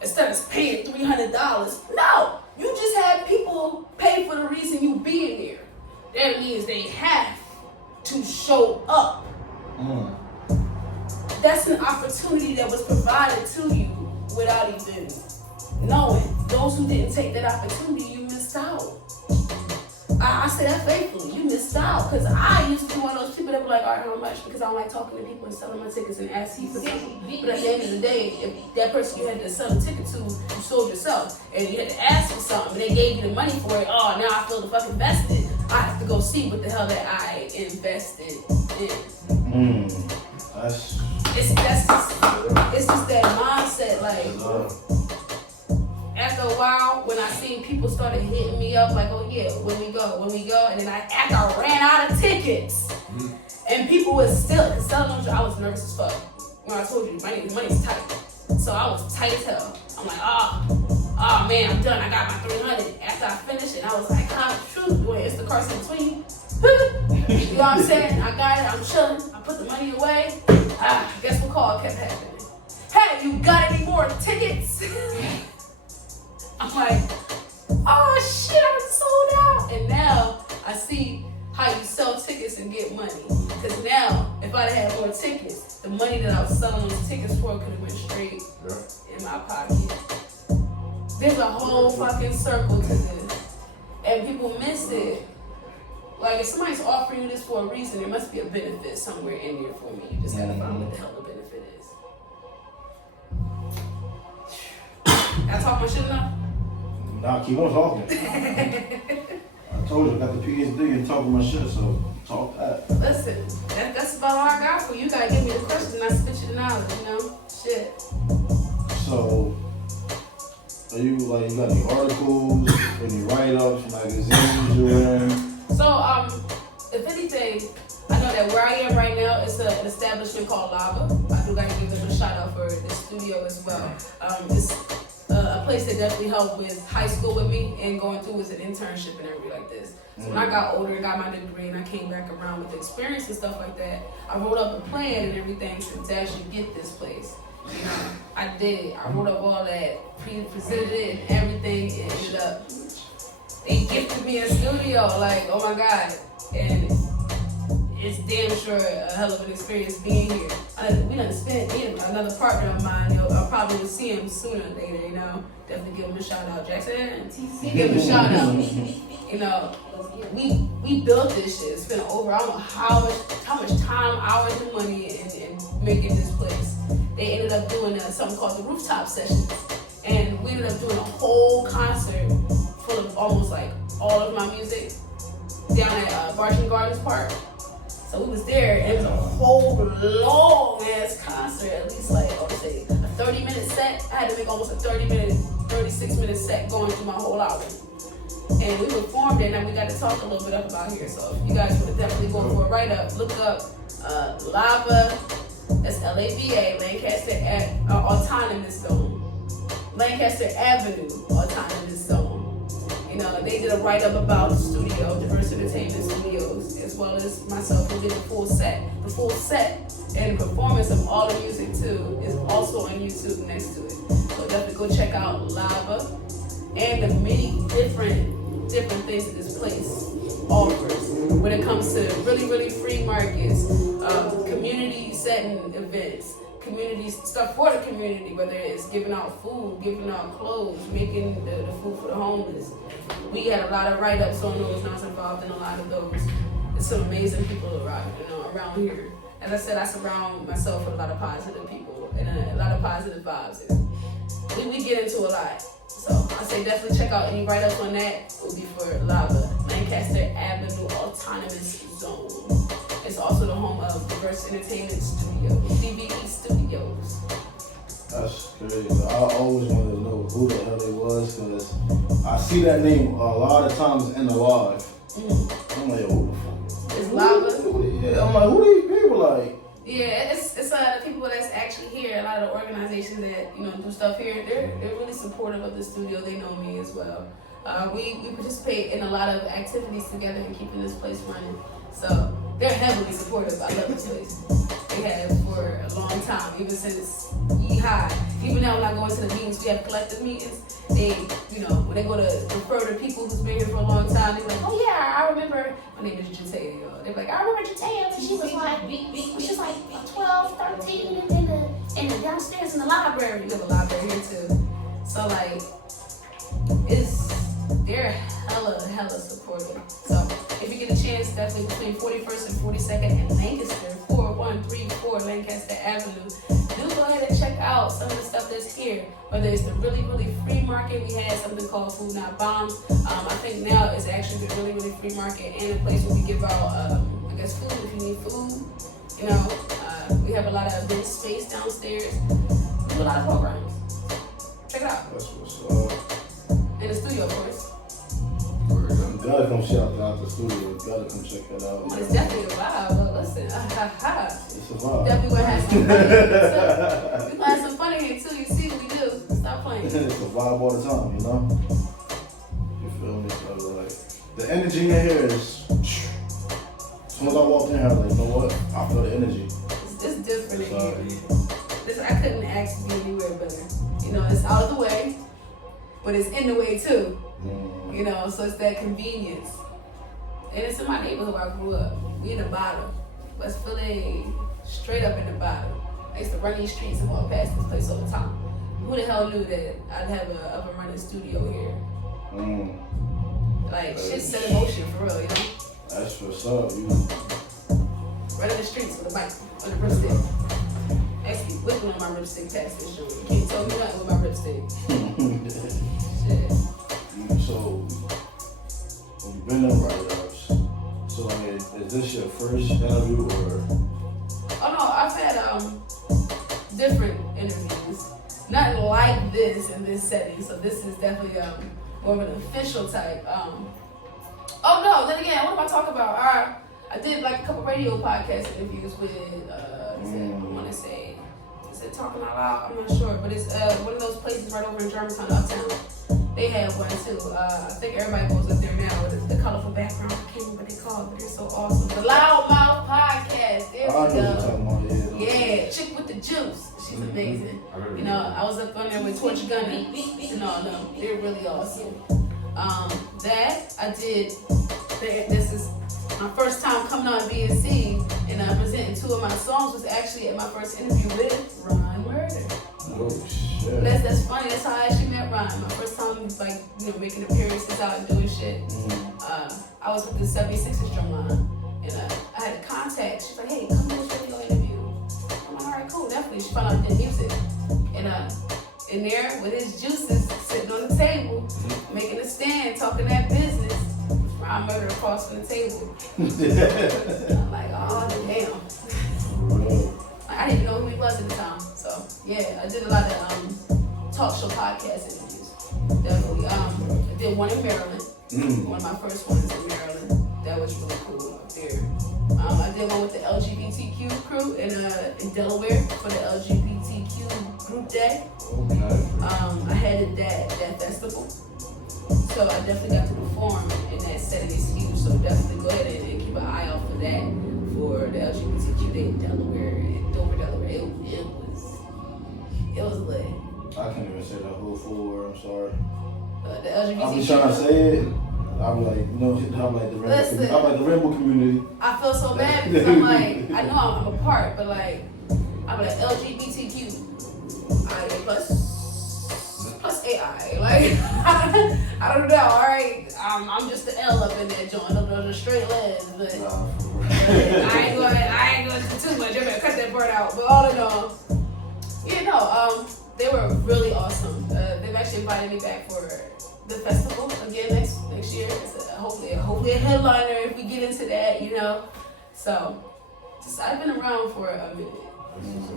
Instead of paying $300. No, you just had people pay for the reason you being there. That means they have to show up. That's an opportunity that was provided to you without even knowing. Those who didn't take that opportunity, you missed out. I say that faithfully. You missed out. Because I used to be one of those people that were like, all right, how much? Because I don't like talking to people and selling my tickets and asking for something. But at the end of the day, if that person you had to sell a ticket to, you sold yourself. And you had to ask for something, and they gave you the money for it. Oh, now I feel the fuck invested. I have to go see what the hell that I invested in. It's just that mindset, like, after a while, when I seen people started hitting me up, like, oh yeah, when we go, and then after I ran out of tickets, And people was still selling on. I was nervous as fuck when I told you money's tight. So I was tight as hell. I'm like, oh man, I'm done. I got my 300. After I finished it, I was like, shoot, wait, it's the car's in between. You know what I'm saying? I got it. I'm chilling. I put the money away. Guess what call kept happening? Hey, you got any more tickets? I'm like, oh shit, I'm sold out. And now I see how you sell tickets and get money. Because now, if I'd had more tickets, the money that I was selling those tickets for could have went straight in my pocket. There's a whole fucking circle to this. And people miss it. Like, if somebody's offering you this for a reason, there must be a benefit somewhere in there for me. You just gotta find what the hell the benefit is. I talk my shit enough? Nah, keep on talking. I told you, I got the PhD and talking my shit, so talk that. Listen, that's about all I got for you. You gotta give me the question and I spit you the knowledge, you know? Shit. So, are you like, you got any articles, any write-ups, magazines you're in? So, if anything, I know that where I am right now is an establishment called Lava. I do gotta give them a shout out for the studio as well. It's a place that definitely helped with high school with me and going through with an internship and everything like this. So when I got older and got my degree and I came back around with experience and stuff like that, I wrote up a plan and everything to actually get this place. You know, I did. I wrote up all that, presented it and everything, and ended up, they gifted me a studio, like, oh my God. And it's damn sure a hell of an experience being here. We done spent, another partner of mine, I probably will see him sooner or later, you know. Definitely give him a shout out, Jackson. Give him a shout out. You know, we built this shit. Spent over, I don't know how much time, hours, and money in making this place. They ended up doing something called the rooftop sessions. And we ended up doing a whole concert full of almost like all of my music down at Barton Gardens Park. So we was there, and it was a whole long ass concert, at least like, I would say, a 30-minute set. I had to make almost a 36-minute set going through my whole album. And we performed it, and we got to talk a little bit up about here. So if you guys would definitely go for a write-up, look up Lava, that's Lava, Lancaster Autonomous Zone. Lancaster Avenue Autonomous Zone. You know, they did a write-up about the studio, Diverse Entertainment Studios, as well as myself, who did the full set. The full set and performance of all the music too is also on YouTube next to it. So definitely go check out Lava and the many different things that this place offers when it comes to really free markets, community setting events, community stuff for the community, whether it's giving out food, giving out clothes, making the food for the homeless. We had a lot of write-ups on those, and I was involved in a lot of those. There's some amazing people around here. As I said, I surround myself with a lot of positive people and a lot of positive vibes. We get into a lot. So I say definitely check out any write-ups on that. It will be for Lava, Lancaster Avenue Autonomous Zone. It's also the home of Diverse Entertainment Studios, DVE Studios. That's crazy. I always wanted to know who the hell they was, because I see that name a lot of times in the live. I'm like, who the fuck? It's Lava. I'm like, who these people like? Yeah, it's the people that's actually here. A lot of the organizations that do stuff here, they're really supportive of the studio. They know me as well. We participate in a lot of activities together and keeping this place running. So they're heavily supportive. I love this place. They have for a long time, even since High. Even now when I go into the meetings, we have collective meetings. They, when they go to refer to people who's been here for a long time, they're like, oh yeah, I remember, my name is Jatea, y'all. They're like, I remember Jatea, and she was like 12, 13, and the downstairs in the library. We have a library here too. So like, they're hella supportive. So if you get a chance, definitely between 41st and 42nd and Lancaster, 4134 Lancaster Avenue, do go ahead and check out some of the stuff that's here. Whether it's the really free market, we had something called Food Not Bombs. I think now it's actually the really free market and a place where we give out, food if you need food. We have a lot of event space downstairs. We do a lot of programs. Check it out. That's what's up. In the studio, of course. I'm gotta come check out the studio. Gotta come check that out. It's definitely a vibe, but listen, It's a vibe. definitely gonna have some fun. We gonna have some fun in here too. You see what we do. Stop playing. It's a vibe all the time, you know? You feel me? So, like, the energy in here is. As soon as I walked in here, I was like, you know what? I feel the energy. It's different in here. Listen, I couldn't ask to be anywhere better. You know, it's out of the way, but it's in the way too. You know, so it's that convenience. And it's in my neighborhood where I grew up. We in the bottom. West Philly, straight up in the bottom. I used to run these streets and walk past this place all the time. Who the hell knew that I'd have an up and running studio here? Like, shit set in motion for real, you know? That's what's up. You Running the streets with a bike, with a ripstick. Actually, whipping on my ripstick past this show. You can't tell me nothing with my ripstick. Shit. So, when you've been in write-ups, so I mean, is this your first interview or? Oh no, I've had different interviews. Not like this in this setting, so this is definitely more of an official type. Oh no, then again, what am I talking about? I did like a couple radio podcast interviews with, I want to say, is it Talking Out Loud? I'm not sure, but it's one of those places right over in Germantown, uptown. They have one too. I think everybody goes up there now with the colorful background. I can't remember what they call it, but they're so awesome. The Loudmouth Podcast. There we go. Yeah, chick with the juice. She's amazing. You know, I was up on there with Torch Gunny and all them. They're really awesome. That I did. This is my first time coming on BSC and presenting 2 of my songs. Was actually at my first interview with Ron Murder. Oh shit. That's funny. That's how I actually met Ron. My first time, like, you know, making appearances out and doing shit. I was with the 76ers drumline, and I had a contact. She's like, "Hey, come to this radio interview." I'm like, "All right, cool, definitely." She found out I did music, and in there with his juices sitting on the table, making a stand, talking that business. Ron Murder across from the table. I'm like, oh damn. I didn't even know who he was at the time. So yeah, I did a lot of talk show podcast interviews. Definitely. I did one in Maryland. One of my first ones in Maryland. That was really cool up there. I did one with the LGBTQ crew in Delaware for the LGBTQ group day. I headed that festival. So I definitely got to perform in that setting. It's huge. So definitely go ahead and keep an eye out for that for the LGBTQ day in Delaware, in Dover, Delaware. It was lit. I can't even say that whole full word. I'm sorry. The LGBTQ. I'll be trying to say it. I'm like, you know, I'm like the rainbow. I'm like the rainbow community. I feel so bad because I'm like, I know I'm a part, but like, I'm like LGBTQ, IA plus AI. Like, I don't know. All right, I'm just the L up in that joint. Those are straight legs, but I ain't going to too much. I better cut that part out. But all in all, you know, they were really awesome. They've actually invited me back for the festival again next year. It's hopefully a headliner if we get into that, you know. So, I've been around for a minute.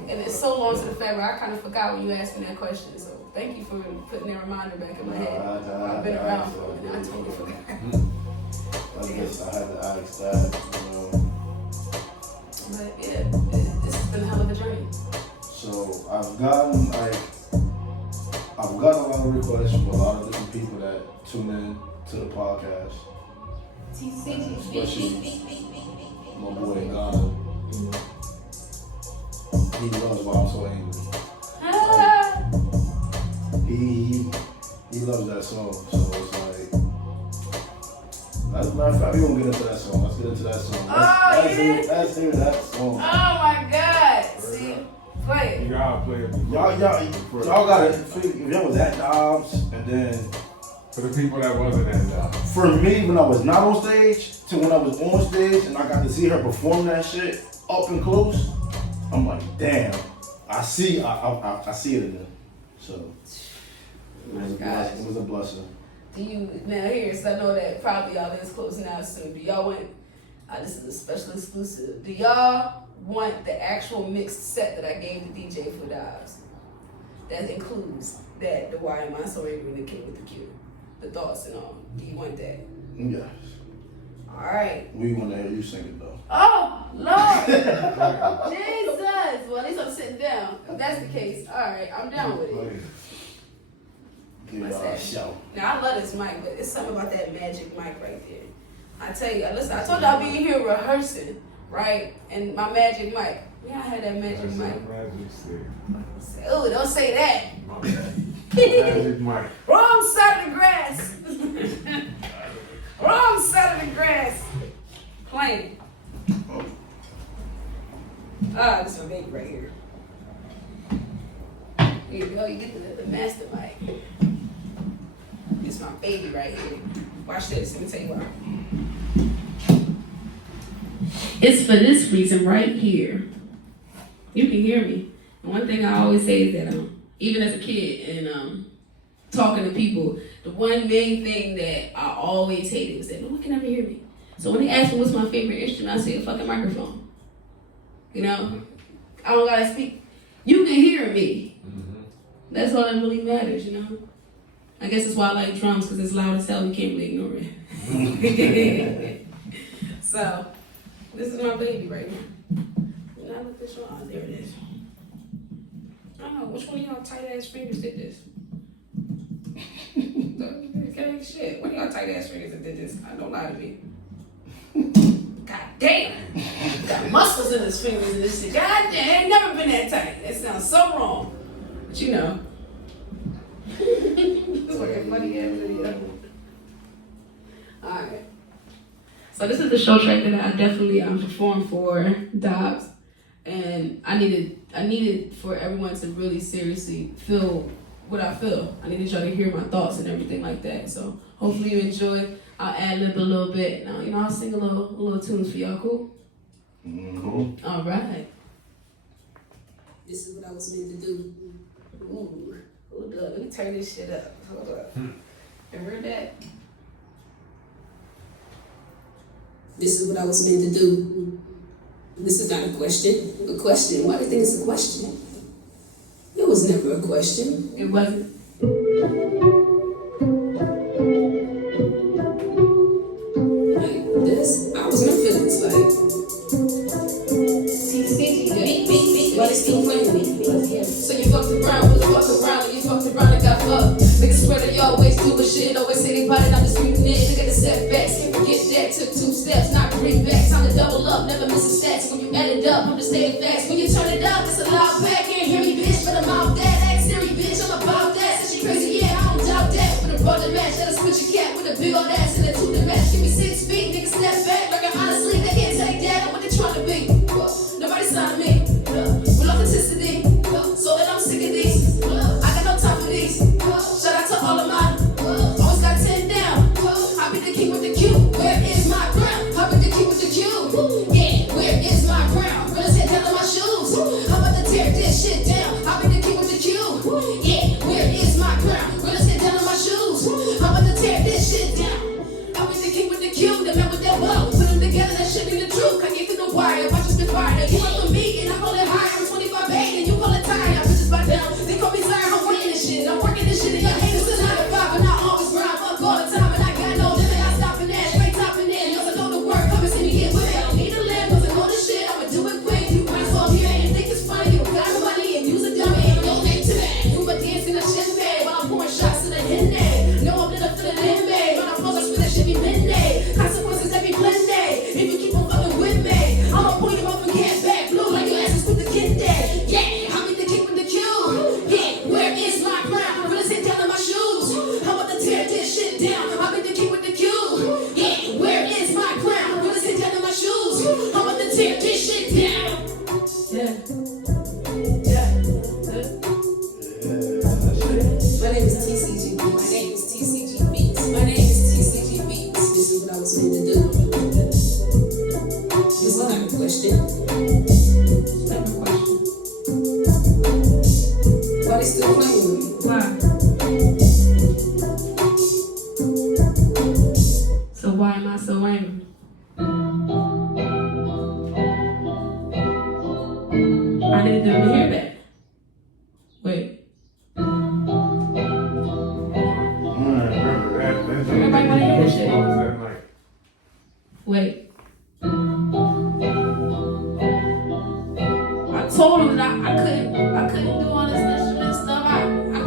And it's so long to the fact where I kind of forgot when you asked me that question. So thank you for putting that reminder back in my head. I've been around for a minute. I totally forgot. I guess I had to ask that, you know. But yeah, this has been a hell of a journey. So I've gotten a lot of requests from a lot of different people that tune in to the podcast. Especially my boy in Ghana. He loves why I'm so angry. He loves that song. So it's like, as a matter of fact, we gonna get into that song. Let's get into that song. Let's hear that song. Oh my God! See, play it. You gotta play it. Y'all gotta. If y'all was at Dobbs, and then for the people that wasn't at Dobbs. For me, when I was not on stage to when I was on stage, and I got to see her perform that shit up and close. I'm like, damn, I see it again. So it was a blessing. Do you now here? So I know that probably y'all is closing out soon. Do y'all want? This is a special exclusive. Do y'all want the actual mixed set that I gave the DJ for Dobbs? That includes the Why Am I So Angry and the King with the Q, the thoughts and all. Do you want that? Yes. All right. We want to hear you sing it though. Oh, Lord. Jesus. Well, at least I'm sitting down. If that's the case, all right, I'm down with it. Give What's y'all a that? shout. Now, I love this mic, but it's something about that magic mic right there. I tell you, listen, I told y'all I'll be here rehearsing, right? And my magic mic. Yeah, I had that magic mic. Oh, don't say that. Magic mic. Wrong side of the grass. Wrong side of the grass. Playing. Ah, this is my baby right here. Here you go, you get the master mic. This is my baby right here. Watch this, let me tell you why. It's for this reason right here. You can hear me. And one thing I always say is that even as a kid and talking to people, the one main thing that I always hated was that no one can ever hear me. So when they ask me what's my favorite instrument, I say a fucking microphone. You know? I don't gotta speak. You can hear me. Mm-hmm. That's all that really matters, you know? I guess that's why I like drums, because it's loud as hell. You can't really ignore it. So, this is my baby right now. When I look this one, oh, there it is. I don't know, which one of y'all tight ass fingers did this? Okay, shit. One of y'all tight ass fingers that did this? Don't lie to me. God damn. Got muscles in his fingers and this shit. God damn, ain't never been that tight. That sounds so wrong. But you know. This is like a funny ass video. Alright. So this is the show track that I definitely performed for Dobbs. And I needed for everyone to really seriously feel what I feel. I needed y'all to hear my thoughts and everything like that. So hopefully you enjoy. I'll ad-lib a little bit. Now, I'll sing a little tunes for y'all. Cool? Cool. All right. This is what I was meant to do. Ooh. Hold up. Let me turn this shit up. Hold up. You heard that? This is what I was meant to do. This is not a question. A question. Why do you think it's a question? It was never a question. It wasn't. Like this, I was in my feelings. Like, why they still playing with me? So you fucked around, and you fucked around and got fucked. Niggas swear they always do but shit. Always say they bought it, I'm just screaming it. Look at the setbacks, forget that. Took 2 steps, not 3 back. Time to double up, never miss a stats. When you add it up, I'm just staying fast. When you turn it up, it's a loud back. Can't hear me, bitch, but I'm out that. Act Siri, bitch, I'm about that. Said she crazy, yeah, I don't doubt that. With a brother match, let us switch a cat with a big old ass and a tooth to match. Give me 6 feet, niggas step back. Like honestly, they can't take that. I'm what they trying to be. Nobody signed me. With authenticity. So that I'm sick of these. I got no time for these. Shout out to all of mine. Always got 10 down. I be the king with the Q. Where is my crown? I be the king with the Q. Yeah, where is my crown? Realest head down on my shoes. I'm about to tear this shit down. I be the king with the Q. Yeah, where is my crown? Realest head down on my shoes. I'm about to tear this shit down. I be the king with the Q. The man with that bow. Put them together, that shit be the truth. I get through the wire. Watch us be fired. You up with me and I call it higher. I'm 25 paid and you call it tired. Y'all bitches by down. They call me tired. I'm working this shit. I'm working this shit and y'all haters still 9 to 5. But I always grind. Fuck all the time. And I got no limit. I stop and ash. Straight topping in. Y'all know the work. Come and see me get with it. I don't need a limb. Cause I know this shit. I'ma do it quick. You might as well hear it and think it's funny. You got no money and use a dummy. Ain't no name to that. You my dancing a shit bag. While I'm pouring shots to the hen day. No, I'm little for the limb bag. When I flows, I spit that shit be midday. Consequences that be blended. If you keep on fucking with me, I'ma pull you up and get back blue like your ass is with the kid day. Yeah, I'm the king with the Q. Yeah, where is my crown? Realest head down on my shoes. I'm about to tear this shit down. I'm the king with the Q. Yeah, where is my crown? Realest head down on my shoes. I'm about to tear this shit down. Yeah. My name is TCG Beats. My name is TCG Beats. This is what I was meant to do. This is not a question. It's not a question. Why they still playing with me? Why? So why am I so angry? I needed them to hear that. Wait. Remember that? Everybody wanna hear this shit. That night. Wait. I told him that I couldn't do all this instrument stuff. I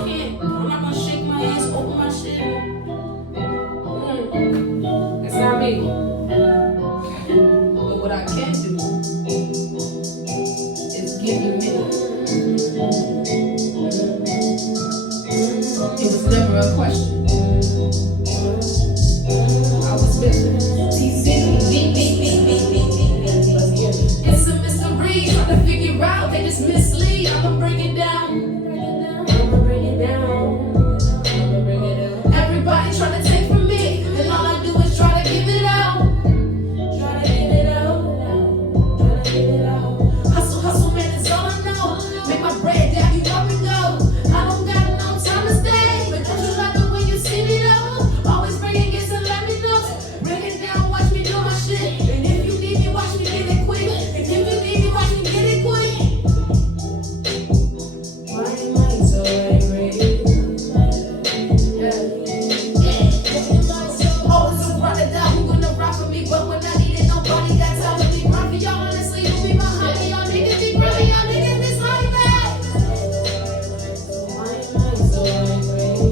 can't. I'm not gonna shake my hands, open my shit. That's not me. But what I can do is give you minutes. It was never a question. I was building. It's a mystery, trying to figure out, they just mislead. I'ma bring it down. Everybody trying to take from me, and all I do is try to give it out. Hustle, man, it's all I know. Make my bread, dab you up and go. I don't got no time to stay, but don't you love it when you see me though? Always bring it, get to let me know. Bring it down, watch me do my shit. And if you need me, watch me get it quick. And if you need me, watch me get it quick. Why am I so angry? Always a brother down, who gonna rock for me? But when I needed nobody, got time to be rock for y'all. Honestly, you be behind me. Y'all niggas be grilling, y'all niggas miss like that. Why am I so angry?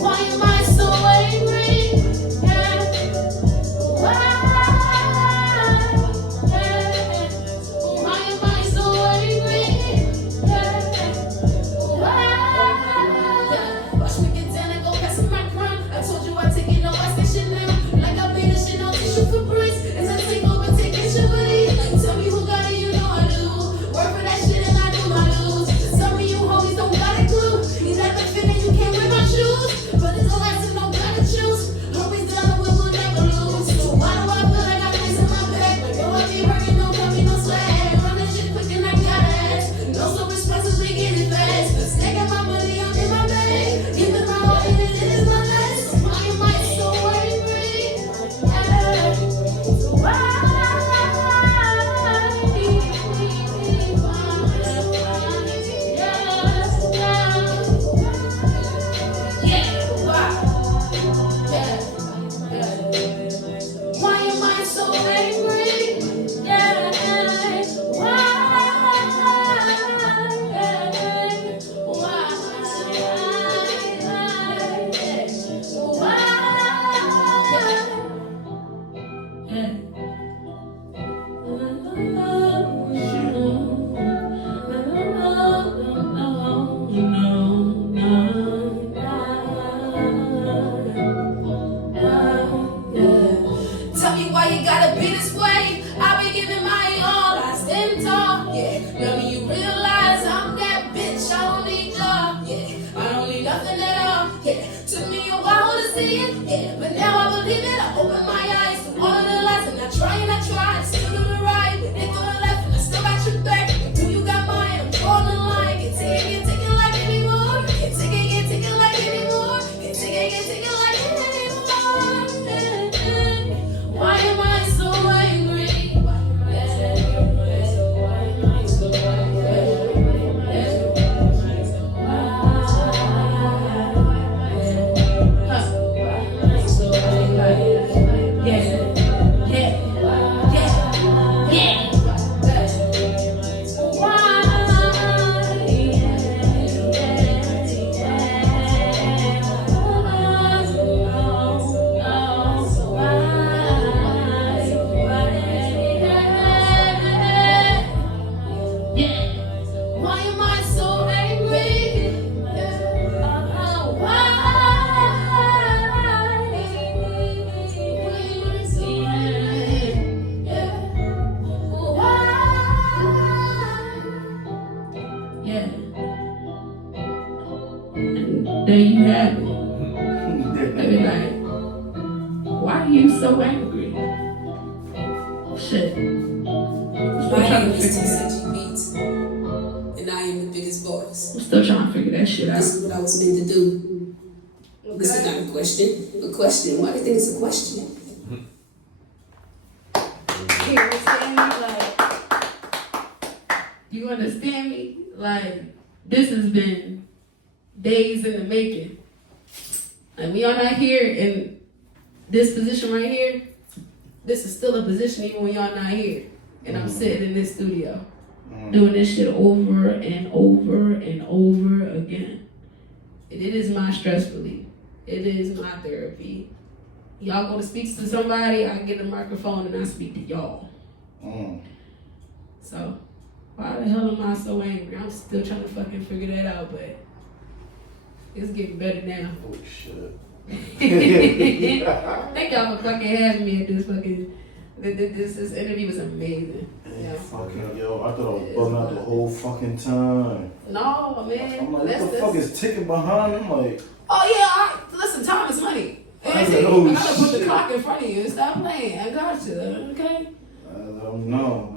Why am I so angry? Why am I so angry? Watch me get down and go past my grind. I told you I take it, no, I station now. Like I beat a shit on tissue for breeze. As I take over, take it, sugar. Tell me who got it, you know I do. Work for that shit and I do my dues. Some of you homies don't got a clue. You got the feeling you can't wear my shoes. But it's alright to know how to choose. Always down and we will never lose. So why do I feel like I'm nice in my back? Like, yo, I be working, don't cut me no slack. Run that shit quick and I got it. No so responsibly get it fast. Stacking my money, I'm in my bag. Give it my all and it is my last. Why am I so angry? Why am I so angry? Tell me why you gotta be this way. I be giving my all, I stand tall. Yeah, now you realize I'm that bitch. I don't need y'all. Yeah, I don't need nothing at all. Yeah, took me a while to see it. Yeah, but now I believe it. I open my eyes to all of the lies, and I try, still do the right, but they go to the left, and I still got your back. Do you got mine? I'm drawing the line. Can't take it like anymore. Can't take it like anymore. Can't take it like anymore. Why am I so angry? There you have it. Everybody, why are you so angry? Shit. My name is TMSP Beats, and I am the biggest boss. I'm still trying to figure that shit out. This is what I was meant to do. This is not a question. A question. Why do you think it's a question? understand me? Like, you understand me? Like, this has been days in the making. And we are not here in this position right here. This is still a position even when y'all not here. And I'm sitting in this studio doing this shit over and over and over again. And it is my stress relief. It is my therapy. Y'all go to speak to somebody, I get a microphone and I speak to y'all. So, why the hell am I so angry? I'm still trying to fucking figure that out, but it's getting better now. Oh shit. Thank y'all for fucking having me at this fucking. This interview was amazing. Yeah. Fucking yo, I thought I was bugging out the whole fucking time. No, man. I'm like, what the fuck is ticking behind him? Like, oh yeah, listen, time is money. I said, oh, I gotta put the shit. clock in front of you and stop playing. I got you, okay? I don't know.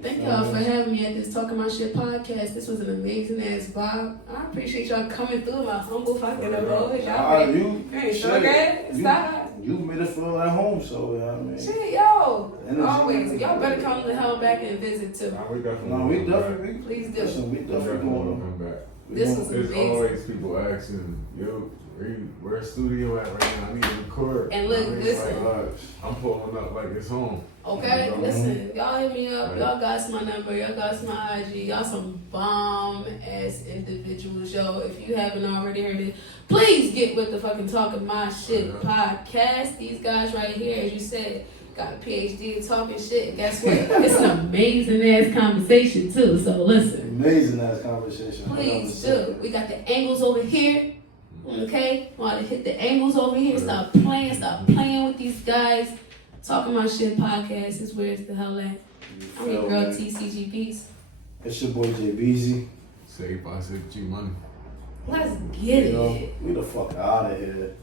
Thank y'all for having me at this Talking My Shit podcast. This was an amazing ass vibe. I appreciate y'all coming through my humble fucking abode. Y'all ain't sure good. Stop. You made it feel at home, so yeah, I mean. Shit, yo. Always. Y'all better come the hell back and visit too. We definitely. Please do. Listen, we definitely going to come back. This was There's amazing. always people asking, yo, where's studio at right now? I need to record. And look, listen. Like, I'm pulling up like it's home. Okay, You know? listen, y'all hit me up. Right. Y'all got my number. Y'all got my IG. Y'all some bomb ass individuals, yo. If you haven't already heard it, please get with the fucking Talking My Shit podcast. These guys right here, as you said, got a PhD in talking shit. And guess what? It's an amazing ass conversation too. So listen. Amazing ass conversation. Please do. We got the angles over here. Okay? Want to hit the angles over here. Stop playing with these guys. Talking My Shit podcast is where it's the hell at. I'm your girl TCG Beats. It's your boy J Beezy. Say 5 6 G money. Let's get it. We the fuck out of here.